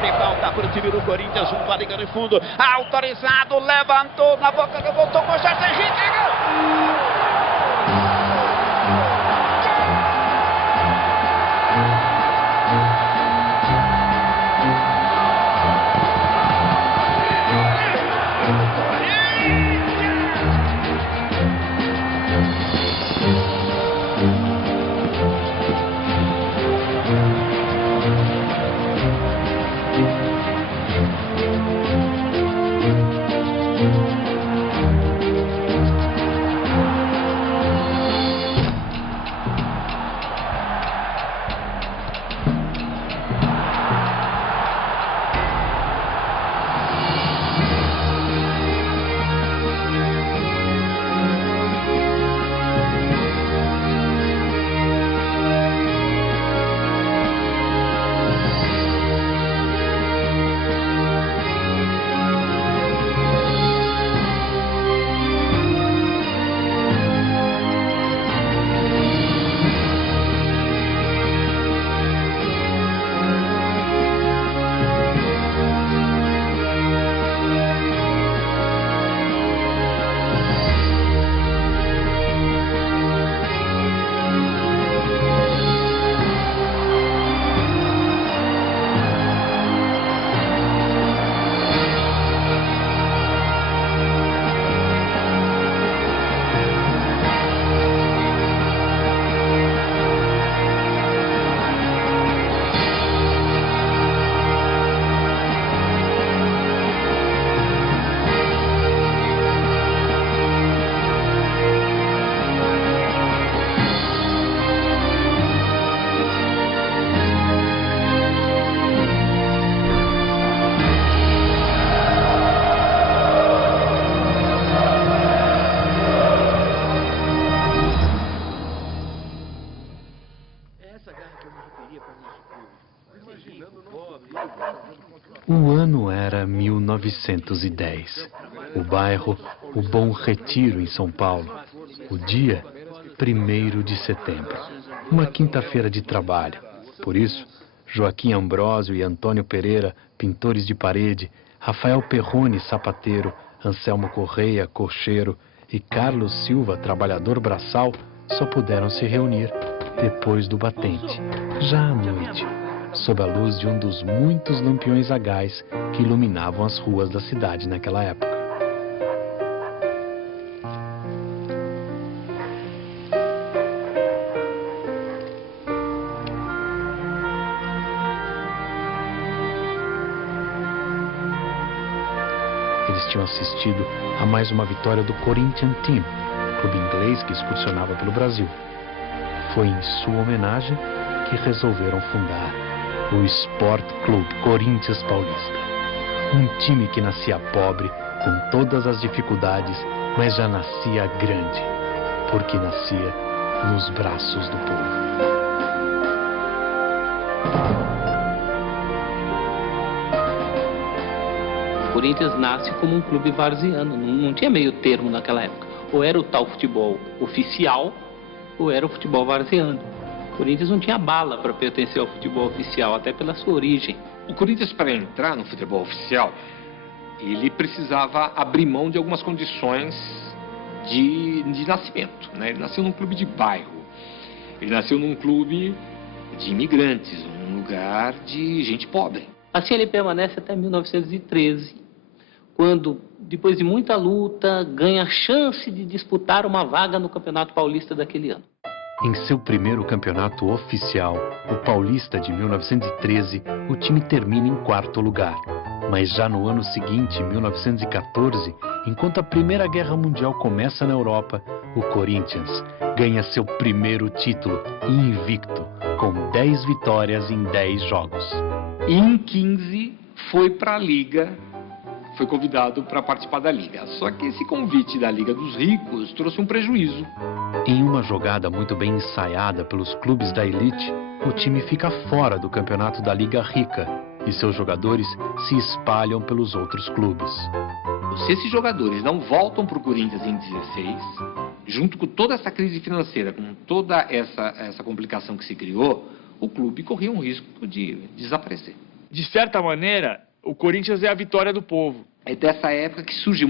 de falta para o time do Corinthians, junto à linha de fundo, autorizado, levantou na boca do gol, tocou Jorge Henrique, gol! O ano era 1910. O bairro, o Bom Retiro, em São Paulo. O dia, 1º de setembro. Uma quinta-feira de trabalho. Por isso, Joaquim Ambrósio e Antônio Pereira, pintores de parede, Rafael Perrone, sapateiro, Anselmo Correia, cocheiro, e Carlos Silva, trabalhador braçal, só puderam se reunir depois do batente, já à noite, sob a luz de um dos muitos lampiões a gás que iluminavam as ruas da cidade naquela época. Eles tinham assistido a mais uma vitória do Corinthians Team, clube inglês que excursionava pelo Brasil. Foi em sua homenagem que resolveram fundar o Sport Clube Corinthians Paulista. Um time que nascia pobre, com todas as dificuldades, mas já nascia grande, porque nascia nos braços do povo. O Corinthians nasce como um clube varziano, não tinha meio termo naquela época. Ou era o tal futebol oficial, ou era o futebol varziano. O Corinthians não tinha bala para pertencer ao futebol oficial, até pela sua origem. O Corinthians, para entrar no futebol oficial, ele precisava abrir mão de algumas condições de nascimento, né? Ele nasceu num clube de bairro, ele nasceu num clube de imigrantes, num lugar de gente pobre. Assim ele permanece até 1913, quando, depois de muita luta, ganha a chance de disputar uma vaga no Campeonato Paulista daquele ano. Em seu primeiro campeonato oficial, o Paulista de 1913, o time termina em 4º lugar. Mas já no ano seguinte, 1914, enquanto a Primeira Guerra Mundial começa na Europa, o Corinthians ganha seu primeiro título, invicto, com 10 vitórias em 10 jogos. E em 15 foi para a Liga, foi convidado para participar da Liga. Só que esse convite da Liga dos Ricos trouxe um prejuízo. Em uma jogada muito bem ensaiada pelos clubes da elite, o time fica fora do campeonato da Liga Rica e seus jogadores se espalham pelos outros clubes. Se esses jogadores não voltam para o Corinthians em 16, junto com toda essa crise financeira, com toda essa complicação que se criou, o clube corria um risco de desaparecer. de certa maneira, o Corinthians é a vitória do povo. É dessa época que surge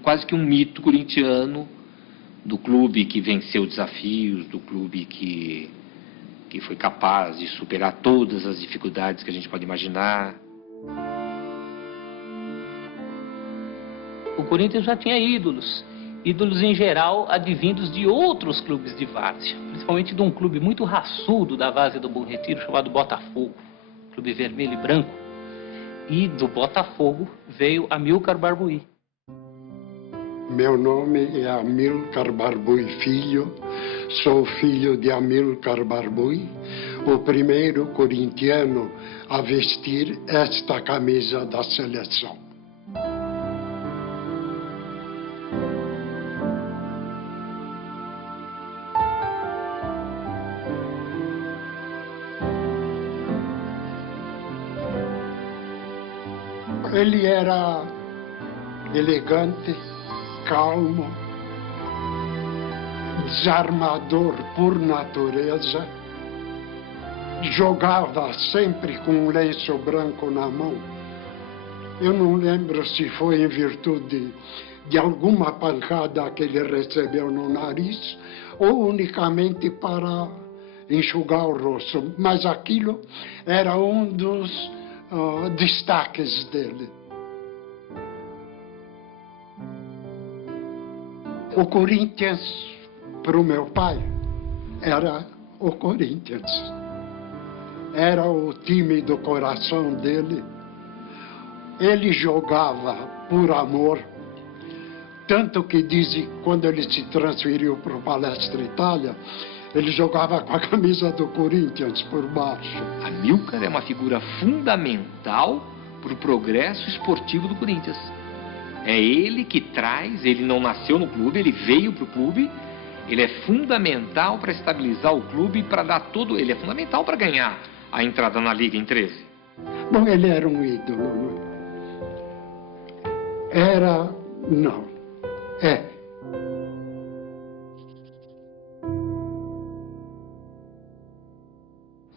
quase que um mito corintiano do clube que venceu desafios, do clube que foi capaz de superar todas as dificuldades que a gente pode imaginar. O Corinthians já tinha ídolos em geral advindos de outros clubes de várzea, principalmente de um clube muito raçudo da várzea do Bom Retiro, chamado Botafogo, clube vermelho e branco. E do Botafogo veio Amilcar Barbuí. Meu nome é Amilcar Barbuí Filho, sou filho de Amilcar Barbuí, o primeiro corintiano a vestir esta camisa da seleção. Ele era elegante, calmo, desarmador por natureza, jogava sempre com um lenço branco na mão. Eu não lembro se foi em virtude de alguma pancada que ele recebeu no nariz ou unicamente para enxugar o rosto, mas aquilo era um dos destaques dele. O Corinthians, para o meu pai, era o Corinthians. Era o time do coração dele. Ele jogava por amor. Tanto que dizem que quando ele se transferiu para o Palestra Itália, ele jogava com a camisa do Corinthians por baixo. Amilcar é uma figura fundamental para o progresso esportivo do Corinthians. É ele que traz, ele não nasceu no clube, ele veio para o clube, ele é fundamental para estabilizar o clube, para dar todo, ele é fundamental para ganhar a entrada na Liga em 13. Bom, ele era um ídolo. É.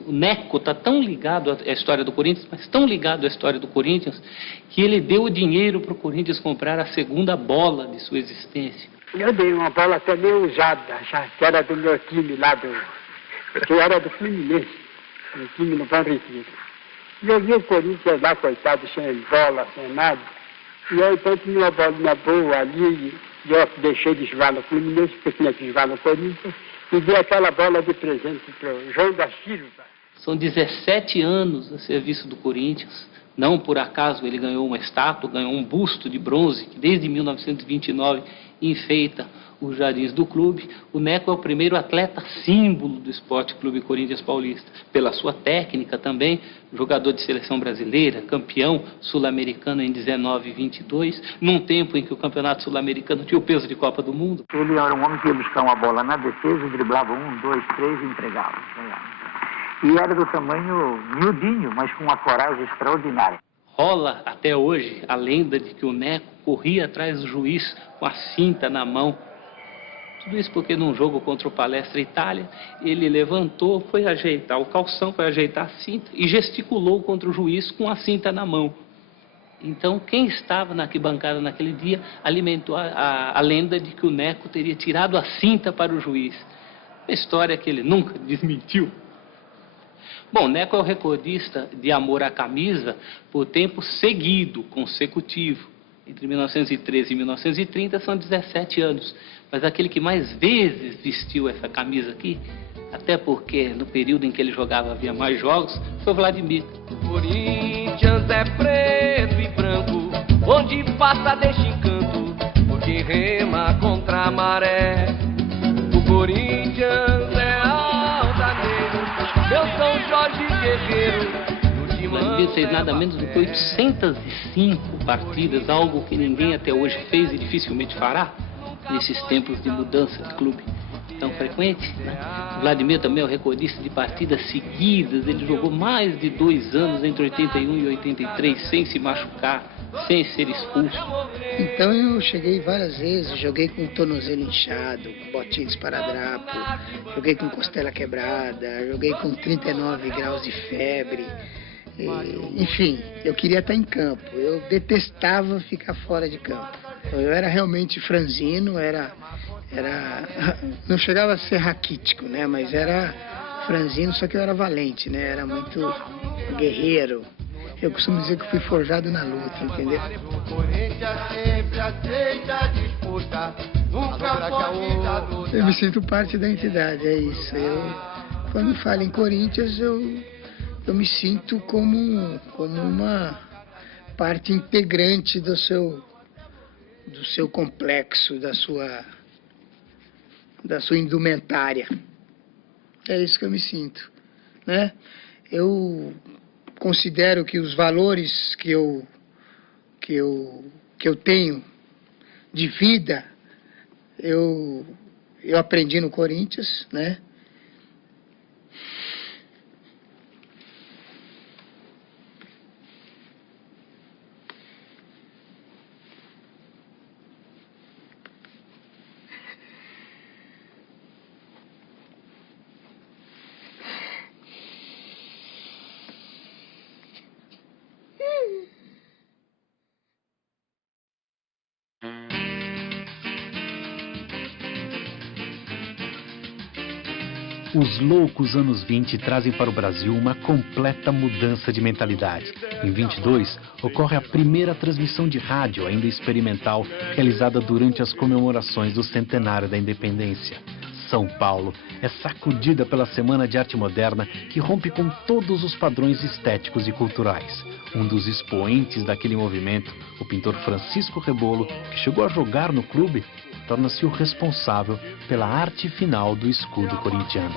O Neco está tão ligado à história do Corinthians, mas tão ligado à história do Corinthians, que ele deu o dinheiro para o Corinthians comprar a segunda bola de sua existência. Eu dei uma bola até meio usada, já, que era do meu time lá, que eu era do Fluminense, do time no Bom Retiro. E eu vi o Corinthians lá, coitado, sem bola, sem nada. E aí então tinha uma bolinha boa ali, e eu deixei de jogar no Fluminense, porque tinha que jogar no Corinthians, e dei aquela bola de presente para o João da Silva. São 17 anos a serviço do Corinthians. Não por acaso ele ganhou uma estátua, ganhou um busto de bronze, que desde 1929 enfeita os jardins do clube. O Neco é o primeiro atleta símbolo do Esporte Clube Corinthians Paulista. Pela sua técnica também, jogador de seleção brasileira, campeão sul-americano em 19 e 22, num tempo em que o campeonato sul-americano tinha o peso de Copa do Mundo. Ele era um homem que ia buscar uma bola na defesa, driblava 1, 2, 3 e entregava. E era do tamanho miudinho, mas com uma coragem extraordinária. Rola até hoje a lenda de que o Neco corria atrás do juiz com a cinta na mão. Tudo isso porque num jogo contra o Palestra Itália, ele levantou, foi ajeitar o calção, foi ajeitar a cinta e gesticulou contra o juiz com a cinta na mão. Então, quem estava na arquibancada naquele dia alimentou a lenda de que o Neco teria tirado a cinta para o juiz. Uma história que ele nunca desmentiu. Bom, Neco é o recordista de amor à camisa por tempo seguido, consecutivo. Entre 1913 e 1930 são 17 anos. Mas aquele que mais vezes vestiu essa camisa aqui, até porque no período em que ele jogava havia mais jogos, foi o Vladimir. O Corinthians é preto e branco, onde passa deixa encanto, porque rema contra a maré. O Corinthians é altaneiro, meu São Jorge Guerreiro. O Vladimir fez nada menos do que 805 partidas, algo que ninguém até hoje fez e dificilmente fará, nesses tempos de mudança de clube tão frequente, né? O Vladimir também é o recordista de partidas seguidas. Ele jogou mais de 2 anos entre 81 e 83 sem se machucar, sem ser expulso. Então eu cheguei várias vezes, joguei com o tornozelo inchado, com botinha de esparadrapo, joguei com costela quebrada, joguei com 39 graus de febre, Enfim, eu queria estar em campo. Eu detestava ficar fora de campo. Eu era realmente franzino, não chegava a ser raquítico, né? Mas era franzino, só que eu era valente, né? Era muito guerreiro. Eu costumo dizer que eu fui forjado na luta, entendeu? Eu me sinto parte da entidade, é isso. Quando falo em Corinthians, eu me sinto como uma parte integrante do seu complexo, da sua indumentária. É isso que eu me sinto, né? Eu considero que os valores que eu tenho de vida, eu aprendi no Corinthians, né? Os loucos anos 20 trazem para o Brasil uma completa mudança de mentalidade. Em 22, ocorre a primeira transmissão de rádio, ainda experimental, realizada durante as comemorações do centenário da independência. São Paulo é sacudida pela Semana de Arte Moderna, que rompe com todos os padrões estéticos e culturais. Um dos expoentes daquele movimento, o pintor Francisco Rebolo, que chegou a jogar no clube, torna-se o responsável pela arte final do escudo corintiano.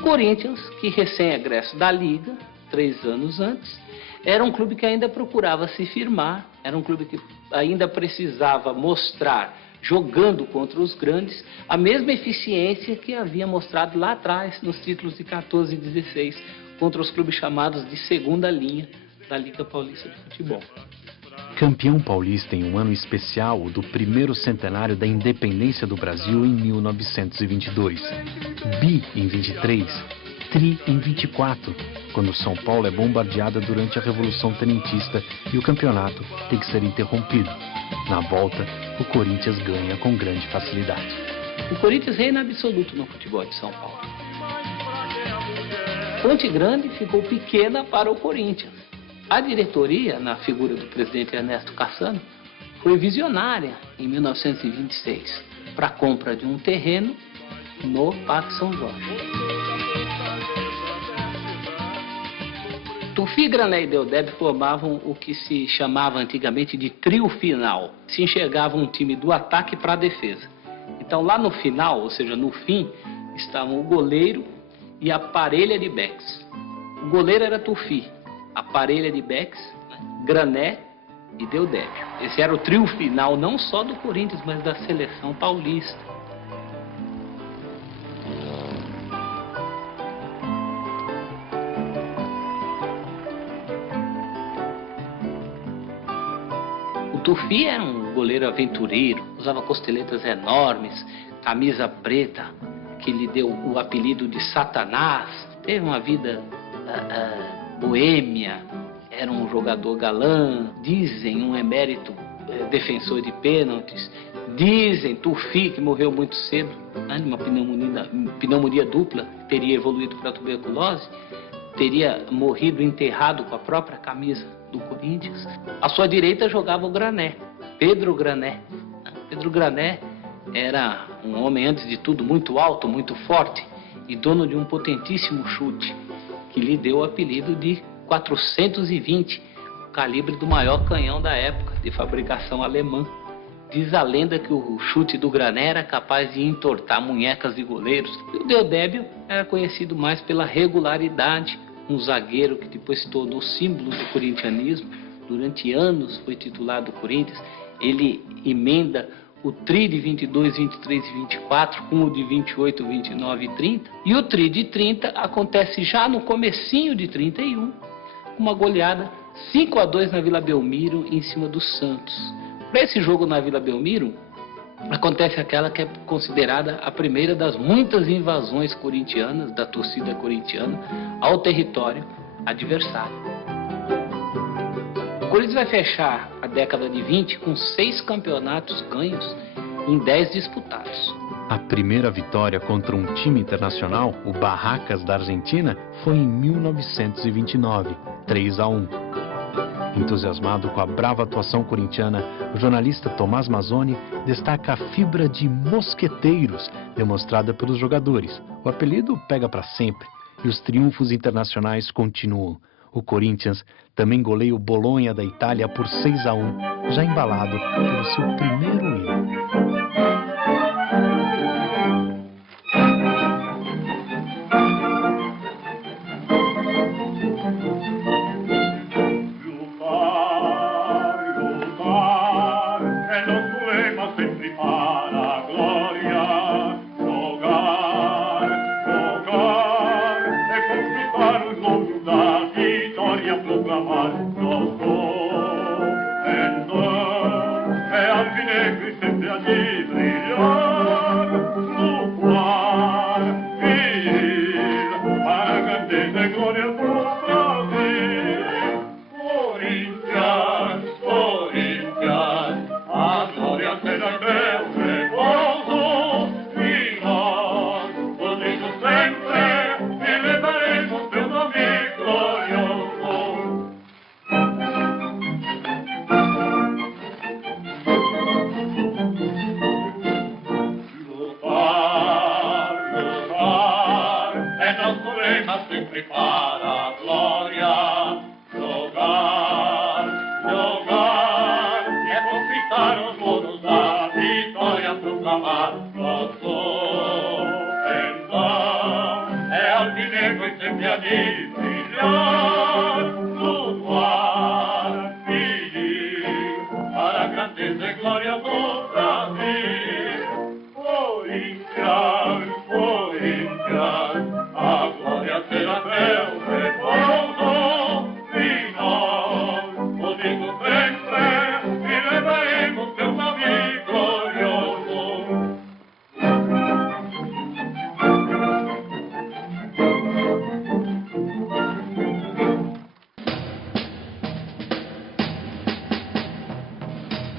Corinthians, que recém-egresso da Liga, 3 anos antes, era um clube que ainda procurava se firmar, era um clube que ainda precisava mostrar, jogando contra os grandes, a mesma eficiência que havia mostrado lá atrás, nos títulos de 14 e 16, contra os clubes chamados de segunda linha da Liga Paulista de Futebol. Campeão paulista em um ano especial, o do primeiro centenário da independência do Brasil em 1922. Bi em 23, tri em 24, quando São Paulo é bombardeada durante a Revolução Tenentista e o campeonato tem que ser interrompido. Na volta, o Corinthians ganha com grande facilidade. O Corinthians reina absoluto no futebol de São Paulo. Ponte Grande ficou pequena para o Corinthians. A diretoria, na figura do presidente Ernesto Cassano, foi visionária em 1926 para a compra de um terreno no Parque São Jorge. Tufi, Grané e Deodébio formavam o que se chamava antigamente de trio final. Se enxergava um time do ataque para a defesa. Então lá no final, ou seja, no fim, estavam o goleiro e a parelha de backs. O goleiro era Tufi, a parelha de backs, Grané e Deodébio. Esse era o trio final, não só do Corinthians, mas da seleção paulista. O Tufi era um goleiro aventureiro, usava costeletas enormes, camisa preta, que lhe deu o apelido de Satanás. Teve uma vida boêmia, era um jogador galã, dizem um emérito defensor de pênaltis, dizem Tufi, que morreu muito cedo, né, de uma pneumonia dupla, teria evoluído para tuberculose, teria morrido enterrado com a própria camisa do Corinthians. À sua direita jogava o Grané, Pedro Grané. Pedro Grané era um homem, antes de tudo, muito alto, muito forte e dono de um potentíssimo chute, que lhe deu o apelido de 420, o calibre do maior canhão da época, de fabricação alemã. Diz a lenda que o chute do Grané era capaz de entortar munhecas de goleiros. E o Deodébio era conhecido mais pela regularidade, um zagueiro que depois se tornou símbolo do corintianismo. Durante anos foi titular do Corinthians. Ele emenda o tri de 22, 23 e 24 com o de 28, 29 e 30. E o tri de 30 acontece já no comecinho de 31, com uma goleada 5-2 na Vila Belmiro em cima do Santos. Para esse jogo na Vila Belmiro, acontece aquela que é considerada a primeira das muitas invasões corintianas, da torcida corintiana, ao território adversário. O Corinthians vai fechar a década de 20 com 6 campeonatos ganhos em 10 disputados. A primeira vitória contra um time internacional, o Barracas da Argentina, foi em 1929, 3-1. Entusiasmado com a brava atuação corintiana, o jornalista Tomás Mazzoni destaca a fibra de mosqueteiros demonstrada pelos jogadores. O apelido pega para sempre e os triunfos internacionais continuam. O Corinthians também goleia o Bolonha da Itália por 6-1, já embalado pelo seu primeiro hino.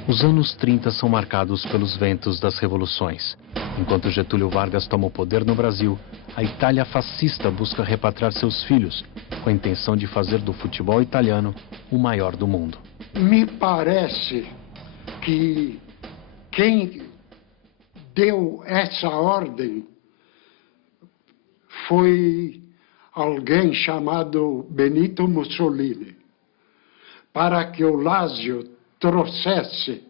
Os anos 30 são marcados pelos ventos das revoluções. Enquanto Getúlio Vargas toma o poder no Brasil, a Itália fascista busca repatriar seus filhos, com a intenção de fazer do futebol italiano o maior do mundo. Me parece que quem deu essa ordem foi alguém chamado Benito Mussolini, para que o Lazio trouxesse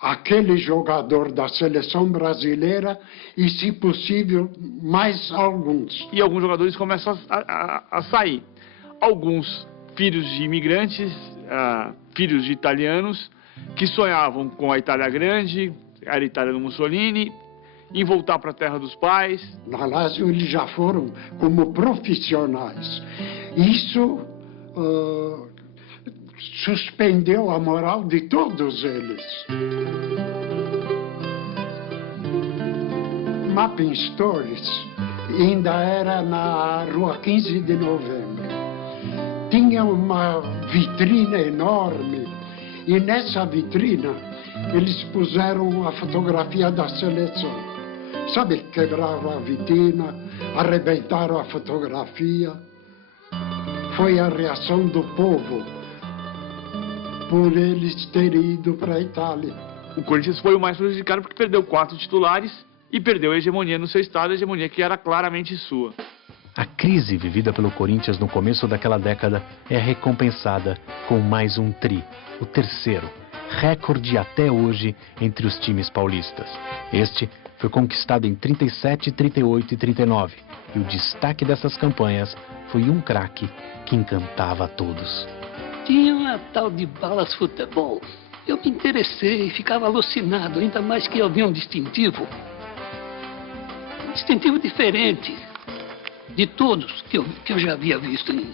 aquele jogador da seleção brasileira e, se possível, mais alguns. E alguns jogadores começam a sair. Alguns filhos de imigrantes, filhos de italianos, que sonhavam com a Itália grande, era a Itália do Mussolini, em voltar para a terra dos pais. Na Lazio eles já foram como profissionais. Isso suspendeu a moral de todos eles. Mapping Stories ainda era na rua 15 de novembro. Tinha uma vitrina enorme e nessa vitrina eles puseram a fotografia da seleção. Sabe, quebraram a vitrina, arrebentaram a fotografia. Foi a reação do povo por eles terem ido para a Itália. O Corinthians foi o mais prejudicado porque perdeu 4 titulares e perdeu a hegemonia no seu estado, a hegemonia que era claramente sua. A crise vivida pelo Corinthians no começo daquela década é recompensada com mais um tri, o terceiro, recorde até hoje entre os times paulistas. Este foi conquistado em 37, 38 e 39, e o destaque dessas campanhas foi um craque que encantava a todos. Tinha uma tal de Balas Futebol. Eu me interessei, ficava alucinado, ainda mais que havia um distintivo diferente de todos que eu já havia visto em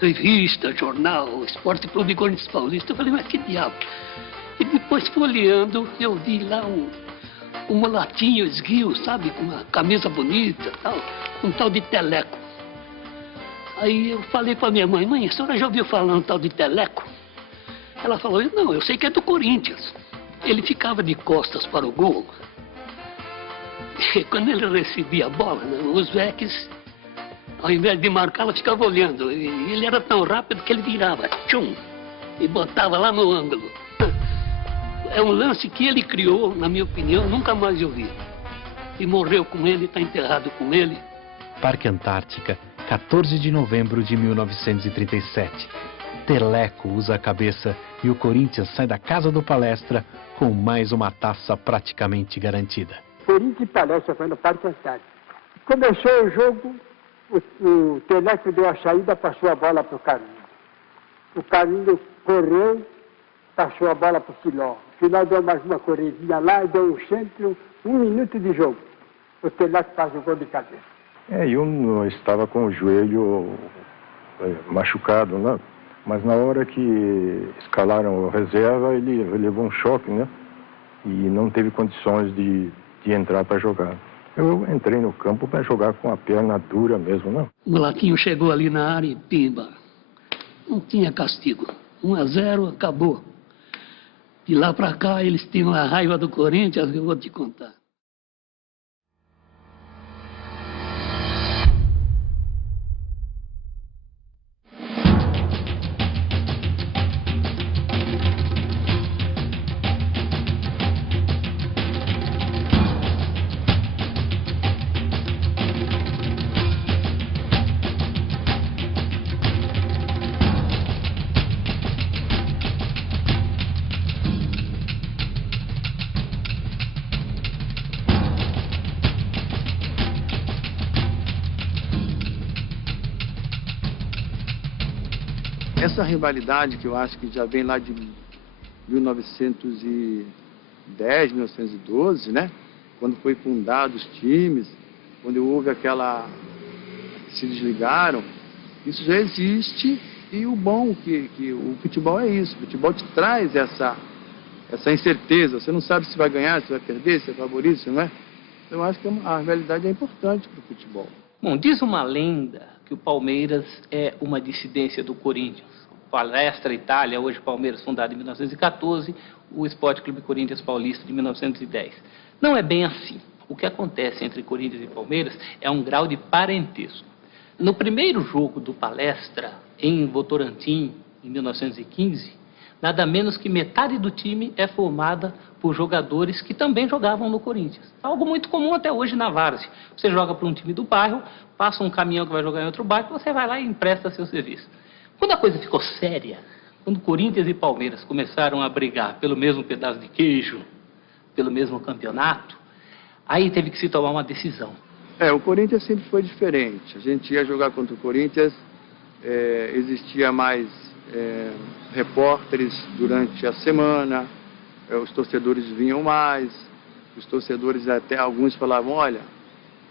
revista, jornal, Esporte Clube Corinthians Paulista. Eu falei, mas que diabo? E depois, folheando, eu vi lá um mulatinho esguio, sabe? Com uma camisa bonita, tal, um tal de Teleco. Aí eu falei pra minha mãe, mãe, a senhora já ouviu falar um tal de Teleco? Ela falou, não, eu sei que é do Corinthians. Ele ficava de costas para o gol. E quando ele recebia a bola, né, os veques, ao invés de marcar, ela ficava olhando. E ele era tão rápido que ele virava, tchum, e botava lá no ângulo. É um lance que ele criou, na minha opinião, nunca mais eu vi. E morreu com ele, está enterrado com ele. Parque Antártica, 14 de novembro de 1937. Teleco usa a cabeça e o Corinthians sai da casa do Palestra com mais uma taça praticamente garantida. Corinthians e Palestra foi no Parque Antártico. Começou o jogo, o Teleco deu a saída, passou a bola para o Carlinhos. O Carlinhos correu, passou a bola para o Filó. O Filó deu mais uma corridinha lá e deu um centro, 1 minuto de jogo. O Teleco faz o gol de cabeça. Eu estava com o joelho machucado, né? Mas na hora que escalaram a reserva, ele levou um choque, né? E não teve condições de entrar para jogar. Eu entrei no campo para jogar com a perna dura mesmo, né? O Mulatinho chegou ali na área e pimba. Não tinha castigo. 1-0, acabou. De lá para cá, eles tinham a raiva do Corinthians, eu vou te contar. Essa rivalidade que eu acho que já vem lá de 1910, 1912, né? Quando foi fundado os times, quando houve aquela... se desligaram, isso já existe e o bom que o futebol é isso. O futebol te traz essa incerteza, você não sabe se vai ganhar, se vai perder, se é favorito, se não é. Eu acho que a rivalidade é importante para o futebol. Bom, diz uma lenda que o Palmeiras é uma dissidência do Corinthians. Palestra Itália, hoje Palmeiras, fundado em 1914, o Esporte Clube Corinthians Paulista de 1910. Não é bem assim. O que acontece entre Corinthians e Palmeiras é um grau de parentesco. No primeiro jogo do Palestra, em Votorantim, em 1915, nada menos que metade do time é formada por jogadores que também jogavam no Corinthians. Algo muito comum até hoje na várzea. Você joga para um time do bairro, passa um caminhão que vai jogar em outro bairro, você vai lá e empresta seu serviço. Quando a coisa ficou séria, quando Corinthians e Palmeiras começaram a brigar pelo mesmo pedaço de queijo, pelo mesmo campeonato, aí teve que se tomar uma decisão. O Corinthians sempre foi diferente. A gente ia jogar contra o Corinthians, existia mais repórteres durante a semana, os torcedores vinham mais, os torcedores até alguns falavam, olha,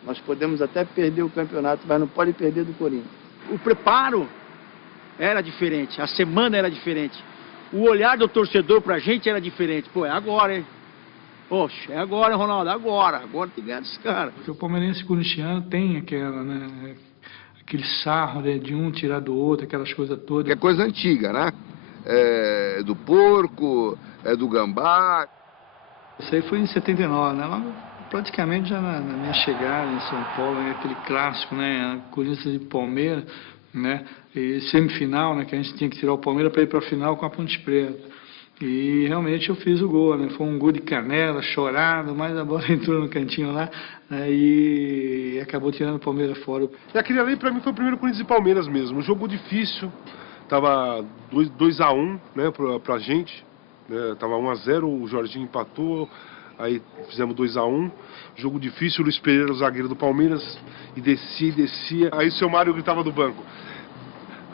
nós podemos até perder o campeonato, mas não pode perder do Corinthians. O preparo era diferente, a semana era diferente. O olhar do torcedor pra gente era diferente. Pô, é agora, hein? Poxa, é agora, hein, Ronaldo? Agora tem que ganhar desse cara. Porque o palmeirense corintiano tem aquela, né, aquele sarro, né, de um tirar do outro, aquelas coisas todas. Que é coisa antiga, né? É do porco, é do gambá. Isso aí foi em 79, né? Lá, praticamente já na minha chegada em São Paulo, né, aquele clássico, né? Corinthians e Palmeiras, né? E semifinal, né? Que a gente tinha que tirar o Palmeiras para ir para a final com a Ponte Preta. E realmente eu fiz o gol, né? Foi um gol de canela, chorado, mas a bola entrou no cantinho lá, né? E acabou tirando o Palmeiras fora. E aquele ali pra mim foi o primeiro Corinthians e Palmeiras mesmo. Um jogo difícil, tava 2-1, né, pra gente, né? Tava 1-0, o Jorginho empatou, aí fizemos 2-1. Jogo difícil, o Luiz Pereira, o zagueiro do Palmeiras, e descia. Aí o seu Mário gritava do banco: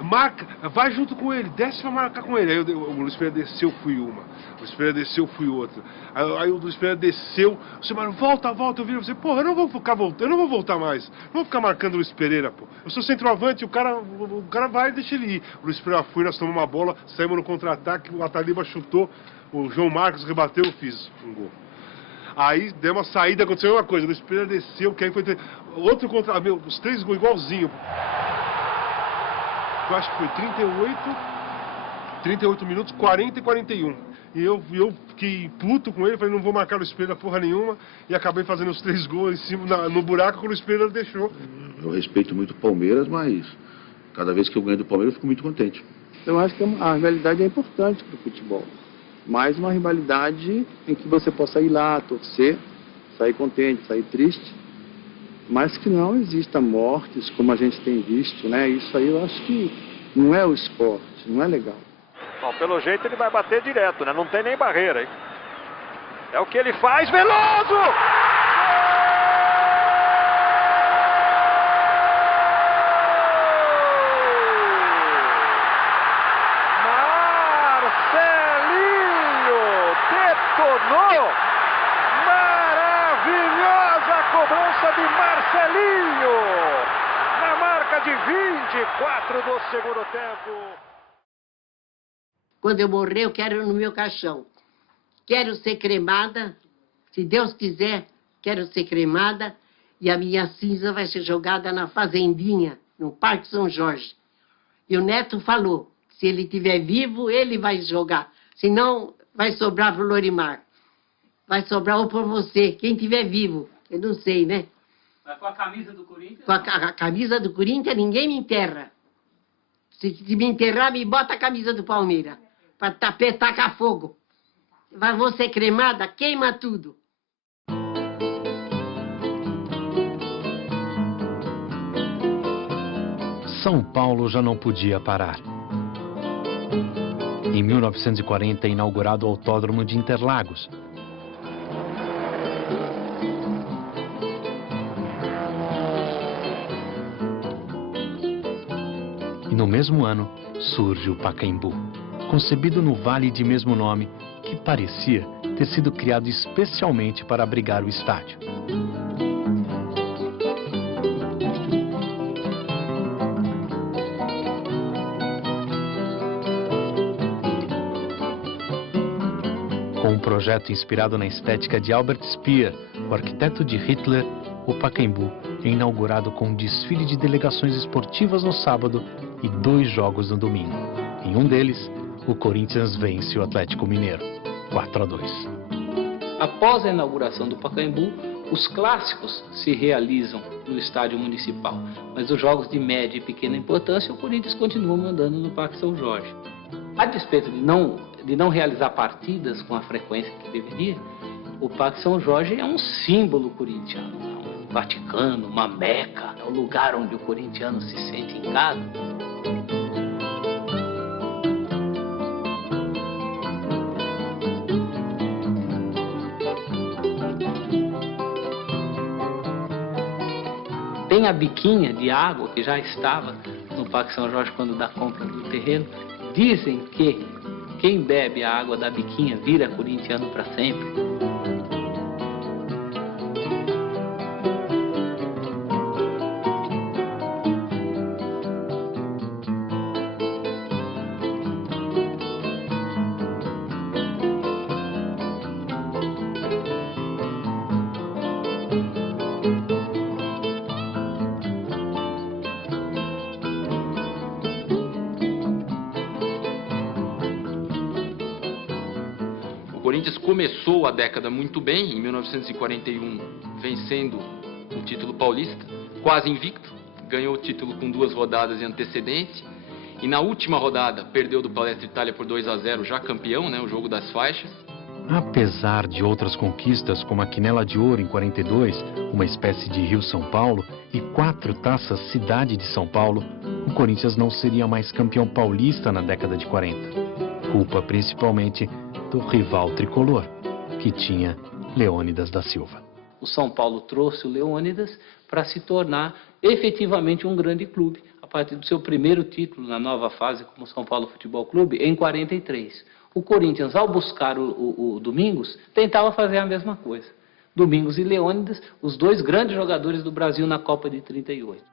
marca, vai junto com ele, desce pra marcar com ele. Aí o Luiz Pereira desceu, fui uma. O Luiz Pereira desceu, fui outra. Aí o Luiz Pereira desceu, o seu Mário, volta, eu viro você, porra, eu não vou ficar voltando, eu não vou voltar mais. Não vou ficar marcando o Luiz Pereira, pô. Eu sou centroavante, o cara vai e deixa ele ir. O Luiz Pereira foi, nós tomamos uma bola, saímos no contra-ataque, o Ataliba chutou, o João Marcos rebateu, eu fiz um gol. Aí deu uma saída, aconteceu uma coisa, o Luiz Pereira desceu, que aí foi ter outro contra, os 3 gols igualzinho. Eu acho que foi 38 minutos, 40 e 41. E eu fiquei puto com ele, falei, não vou marcar o Luiz Pereira porra nenhuma, e acabei fazendo os 3 gols em cima, no buraco que o Luiz Pereira deixou. Eu respeito muito o Palmeiras, mas cada vez que eu ganho do Palmeiras eu fico muito contente. Eu acho que a rivalidade é importante para o futebol. Mais uma rivalidade em que você possa ir lá, torcer, sair contente, sair triste, mas que não exista mortes como a gente tem visto, né? Isso aí eu acho que não é o esporte, não é legal. Bom, pelo jeito ele vai bater direto, né? Não tem nem barreira, hein? É o que ele faz, Veloso! Detonou! Maravilhosa cobrança de Marcelinho! Na marca de 24 do segundo tempo. Quando eu morrer, eu quero no meu caixão. Quero ser cremada, se Deus quiser, quero ser cremada, e a minha cinza vai ser jogada na fazendinha, no Parque São Jorge. E o Neto falou, se ele estiver vivo, ele vai jogar. Senão, vai sobrar pro Lorimar. Vai sobrar ou por você, quem tiver vivo. Eu não sei, né? Mas com a camisa do Corinthians? Com a camisa do Corinthians, ninguém me enterra. Se me enterrar, me bota a camisa do Palmeiras. Pra tacar fogo. Vou ser cremada, queima tudo. São Paulo já não podia parar. Em 1940 é inaugurado o Autódromo de Interlagos. E no mesmo ano surge o Pacaembu, concebido no vale de mesmo nome, que parecia ter sido criado especialmente para abrigar o estádio. Com um projeto inspirado na estética de Albert Speer, o arquiteto de Hitler, o Pacaembu é inaugurado com um desfile de delegações esportivas no sábado e 2 jogos no domingo. Em um deles, o Corinthians vence o Atlético Mineiro, 4-2. Após a inauguração do Pacaembu, os clássicos se realizam no estádio municipal, mas os jogos de média e pequena importância, o Corinthians continua mandando no Parque São Jorge. A despeito de não realizar partidas com a frequência que deveria, o Parque São Jorge é um símbolo corintiano, um Vaticano, uma Meca, é o lugar onde o corintiano se sente em casa. Tem a biquinha de água que já estava no Parque São Jorge quando da compra do terreno. Dizem que quem bebe a água da biquinha vira corintiano para sempre. O Corinthians começou a década muito bem, em 1941, vencendo o título paulista, quase invicto, ganhou o título com 2 rodadas de antecedência, e na última rodada perdeu do Palestra Itália por 2-0, já campeão, né, o jogo das faixas. Apesar de outras conquistas, como a Quinela de Ouro em 42, uma espécie de Rio São Paulo, e 4 taças Cidade de São Paulo, o Corinthians não seria mais campeão paulista na década de 40. Culpa principalmente do rival tricolor, que tinha Leônidas da Silva. O São Paulo trouxe o Leônidas para se tornar efetivamente um grande clube, a partir do seu primeiro título na nova fase como São Paulo Futebol Clube, em 43. O Corinthians, ao buscar o Domingos, tentava fazer a mesma coisa. Domingos e Leônidas, os 2 grandes jogadores do Brasil na Copa de 38.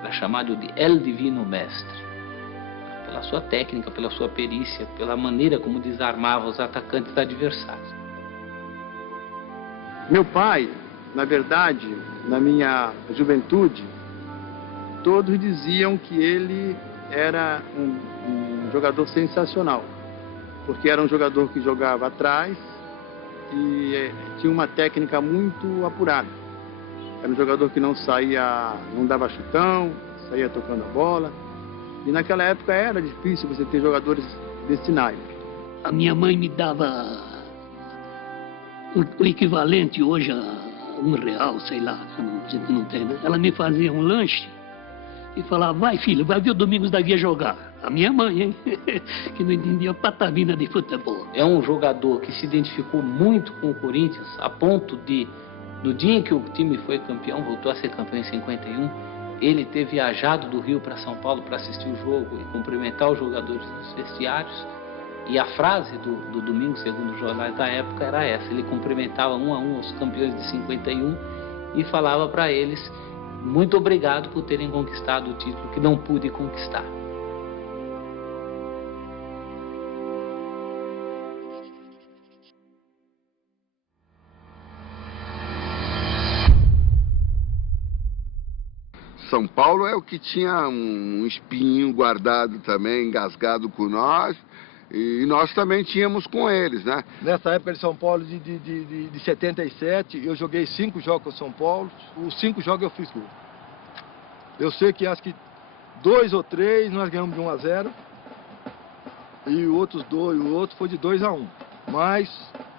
Era chamado de El Divino Mestre. pela sua técnica, pela sua perícia, pela maneira como desarmava os atacantes adversários. Meu pai, na verdade, na minha juventude, todos diziam que ele era um jogador sensacional, porque era um jogador que jogava atrás e tinha uma técnica muito apurada. Era um jogador que não saía, não dava chutão, saía tocando a bola. E naquela época era difícil você ter jogadores desse naipe. A minha mãe me dava o equivalente hoje a R$1, sei lá, a gente não tem, né? Ela me fazia um lanche e falava, vai filho, vai ver o Domingos da Guia jogar. A minha mãe, hein? Que não entendia patavina de futebol. É um jogador que se identificou muito com o Corinthians, a ponto de, no dia em que o time foi campeão, voltou a ser campeão em 51, ele ter viajado do Rio para São Paulo para assistir o jogo e cumprimentar os jogadores nos vestiários. E a frase do Domingos, segundo os jornais da época, era essa. Ele cumprimentava 1 a 1 os campeões de 51 e falava para eles, muito obrigado por terem conquistado o título que não pude conquistar. São Paulo é o que tinha um espinho guardado também, engasgado com nós, e nós também tínhamos com eles, né? Nessa época de São Paulo, de 77, eu joguei 5 jogos com São Paulo, os 5 jogos eu fiz gol. Eu sei que acho que 2 ou 3 nós ganhamos de 1 a 0, e o outro foi de 2 a 1. Mas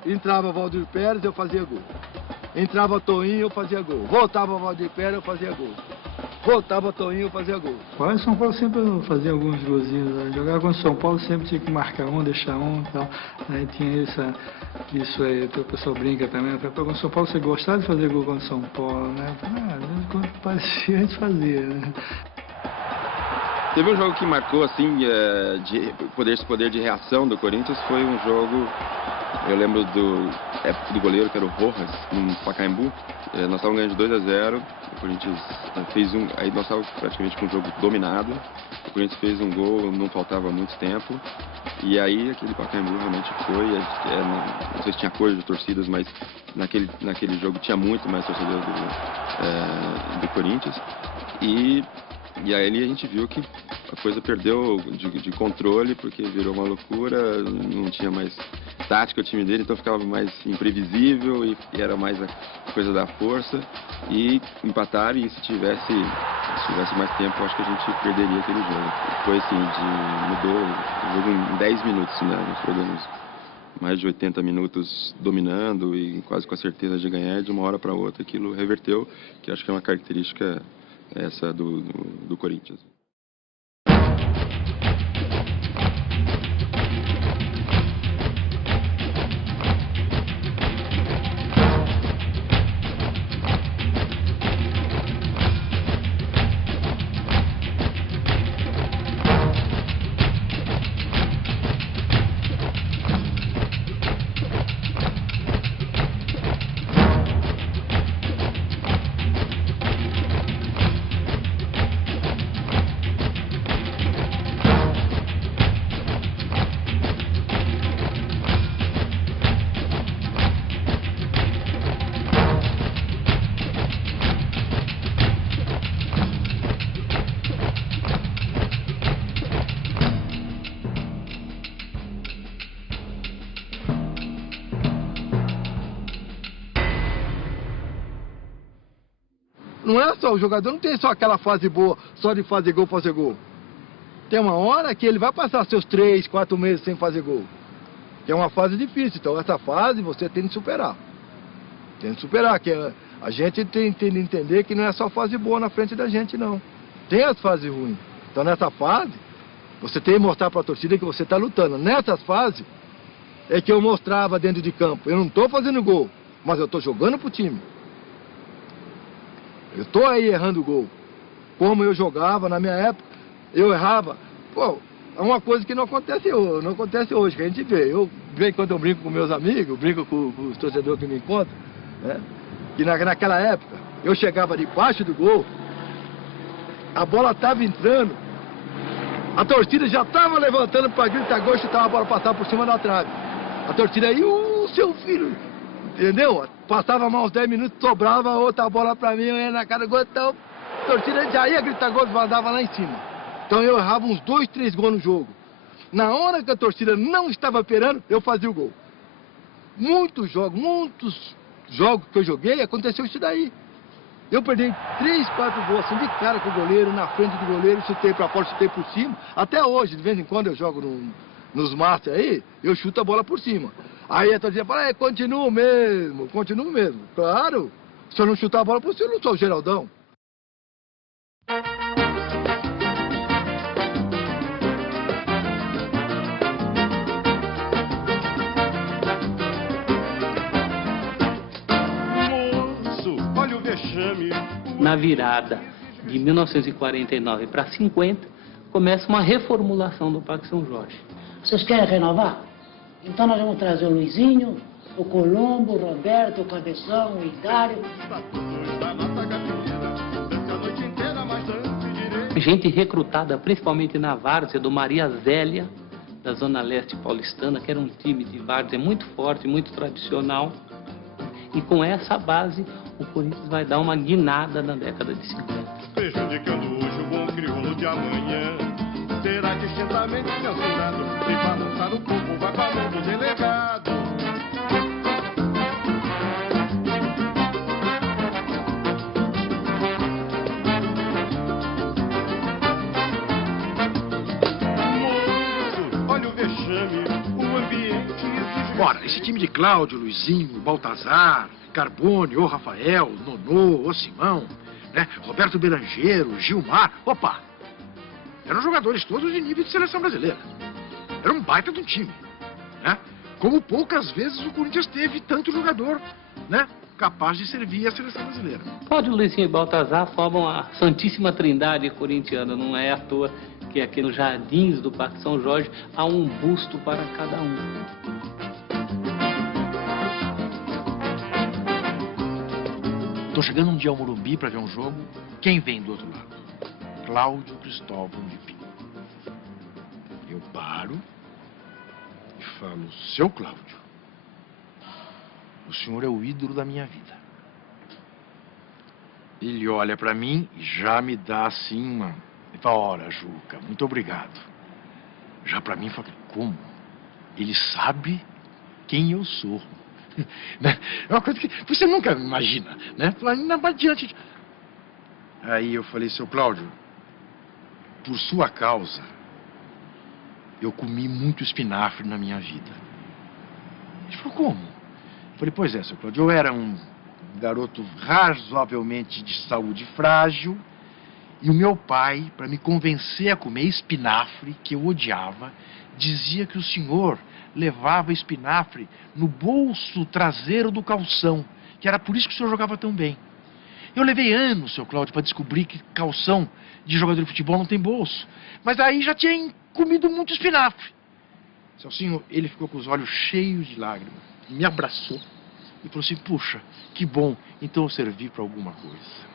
entrava Valdir Pérez, eu fazia gol. Entrava Toinho, eu fazia gol. Voltava Valdir Pérez, eu fazia gol. Voltava Toinho, fazia gol. O São Paulo sempre fazia alguns golzinhos. Né? Jogar contra o São Paulo sempre tinha que marcar um, deixar um e tal. Aí tinha isso aí, o pessoal brinca também. Contra o São Paulo, você gostava de fazer gol contra o São Paulo, né? Quando parecia, a gente fazia, né? Teve um jogo que marcou, assim, esse poder de reação do Corinthians, foi um jogo, eu lembro do goleiro, que era o Rojas, no Pacaembu. Nós estávamos ganhando de 2 a 0, o Corinthians fez aí nós estávamos praticamente com o jogo dominado, o Corinthians fez um gol, não faltava muito tempo, e aí aquele Pacaembu realmente foi, não sei se tinha cor de torcidas, mas naquele jogo tinha muito mais torcedores do Corinthians, e aí a gente viu que a coisa perdeu de controle, porque virou uma loucura, não tinha mais tática o time dele, então ficava mais imprevisível e era mais a coisa da força. E empataram, e se tivesse mais tempo, eu acho que a gente perderia aquele jogo. Foi assim, mudou o jogo em 10 minutos, né? Nós perdemos mais de 80 minutos dominando e quase com a certeza de ganhar, de uma hora para outra aquilo reverteu, que acho que é uma característica essa do Corinthians. Não é só, o jogador não tem só aquela fase boa, só de fazer gol. Tem uma hora que ele vai passar seus 3, 4 meses sem fazer gol. Que é uma fase difícil, então essa fase você tem de superar. Tem de superar, que a gente tem de entender que não é só fase boa na frente da gente, não. Tem as fases ruins. Então nessa fase, você tem que mostrar para a torcida que você está lutando. Nessas fases, é que eu mostrava dentro de campo. Eu não estou fazendo gol, mas eu estou jogando pro time. Eu estou aí errando o gol. Como eu jogava na minha época, eu errava. Pô, é uma coisa que não acontece hoje, que a gente vê. Eu, de vez em quando eu brinco com meus amigos, brinco com os torcedores que me encontram, né? Que naquela época, eu chegava debaixo do gol, a bola estava entrando, A torcida já estava levantando para gritar gol, chutava a bola, passava por cima da trave. A torcida aí, seu filho, entendeu? Passava mais uns 10 minutos, sobrava outra bola para mim, eu ia na cara do gol, então a torcida já ia gritar gol, mandava lá em cima. Então eu errava uns 2, 3 gols no jogo. Na hora que a torcida não estava esperando, eu fazia o gol. Muitos jogos que eu joguei, aconteceu isso daí. Eu perdi 3, 4 gols assim de cara com o goleiro, na frente do goleiro, chutei pra fora, chutei por cima. Até hoje, de vez em quando eu jogo nos Masters aí, eu chuto a bola por cima. Aí a torcida fala, continuo mesmo. Claro, se eu não chutar a bola por cima, eu não sou o Geraldão. Na virada de 1949 para 50, começa uma reformulação do Parque São Jorge. Vocês querem renovar? Então nós vamos trazer o Luizinho, o Colombo, o Roberto, o Cabeção, o Idário. Gente recrutada principalmente na várzea do Maria Zélia, da Zona Leste paulistana, que era um time de várzea muito forte, muito tradicional. E com essa base, o Corinthians vai dar uma guinada na década de 50. Prejudicando hoje o bom crioulo de amanhã. Será que extensamente censurado e para lançar o povo vai para o novo delegado. Moço, olha o vexame, o ambiente exige... Ora, esse time de Cláudio, Luizinho, Baltazar, Carbone, o Rafael, Nonô, o Simão, né? Roberto Belangeiro, Gilmar, opa! Eram jogadores todos de nível de seleção brasileira. Era um baita de um time, né? Como poucas vezes o Corinthians teve tanto jogador, né? Capaz de servir a seleção brasileira. Cláudio, Luizinho e Baltazar formam a Santíssima Trindade corintiana. Não é à toa que aqui nos jardins do Parque São Jorge há um busto para cada um. Tô chegando um dia ao Morumbi para ver um jogo. Quem vem do outro lado? Cláudio Cristóvão de Pina. Eu paro e falo, seu Cláudio, o senhor é o ídolo da minha vida. Ele olha para mim e já me dá assim uma... Ele fala, ora, Juca, muito obrigado. Já para mim, fala, como? Ele sabe quem eu sou. Né? É uma coisa que você nunca imagina, né? Ainda mais diante. Aí eu falei, seu Cláudio, por sua causa, eu comi muito espinafre na minha vida. Ele falou, como? Eu falei, pois é, seu Cláudio, eu era um garoto razoavelmente de saúde frágil e o meu pai, para me convencer a comer espinafre, que eu odiava, dizia que o senhor levava espinafre no bolso traseiro do calção, que era por isso que o senhor jogava tão bem. Eu levei anos, seu Cláudio, para descobrir que calção de jogador de futebol não tem bolso. Mas aí já tinha comido muito espinafre. Celcinho, ele ficou com os olhos cheios de lágrimas, me abraçou e falou assim, puxa, que bom, então eu servi para alguma coisa.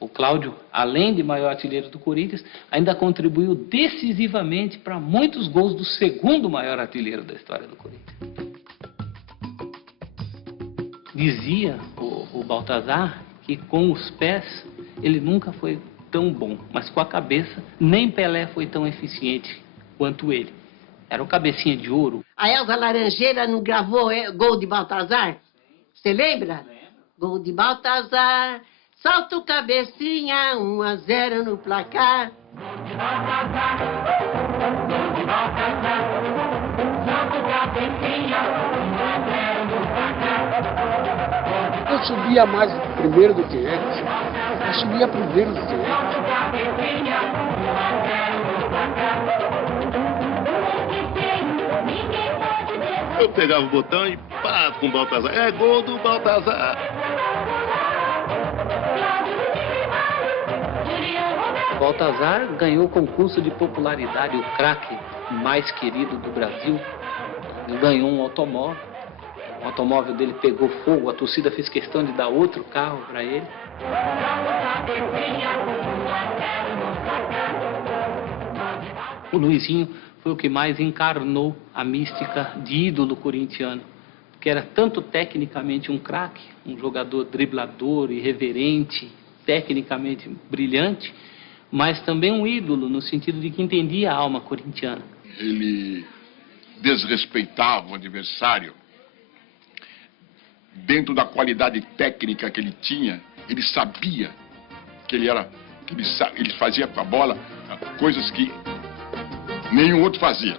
O Cláudio, além de maior artilheiro do Corinthians, ainda contribuiu decisivamente para muitos gols do segundo maior artilheiro da história do Corinthians. Dizia o Baltazar que com os pés ele nunca foi tão bom, mas com a cabeça nem Pelé foi tão eficiente quanto ele. Era o cabecinha de ouro. A Elza Laranjeira não gravou gol de Baltazar? Você lembra? Gol de Baltazar... Solta o cabecinha, 1-0 no placar. Eu subia mais primeiro do que eles. Eu subia primeiro do que eles. Eu pegava o botão e pá, com o Baltazar. É gol do Baltazar. Baltazar ganhou o concurso de popularidade, o craque mais querido do Brasil. Ele ganhou um automóvel. O automóvel dele pegou fogo, a torcida fez questão de dar outro carro para ele. O Luizinho foi o que mais encarnou a mística de ídolo corintiano, que era tanto tecnicamente um craque, um jogador driblador, irreverente, tecnicamente brilhante, mas também um ídolo no sentido de que entendia a alma corintiana. Ele desrespeitava o adversário. Dentro da qualidade técnica que ele tinha, ele sabia que ele fazia com a bola coisas que nenhum outro fazia.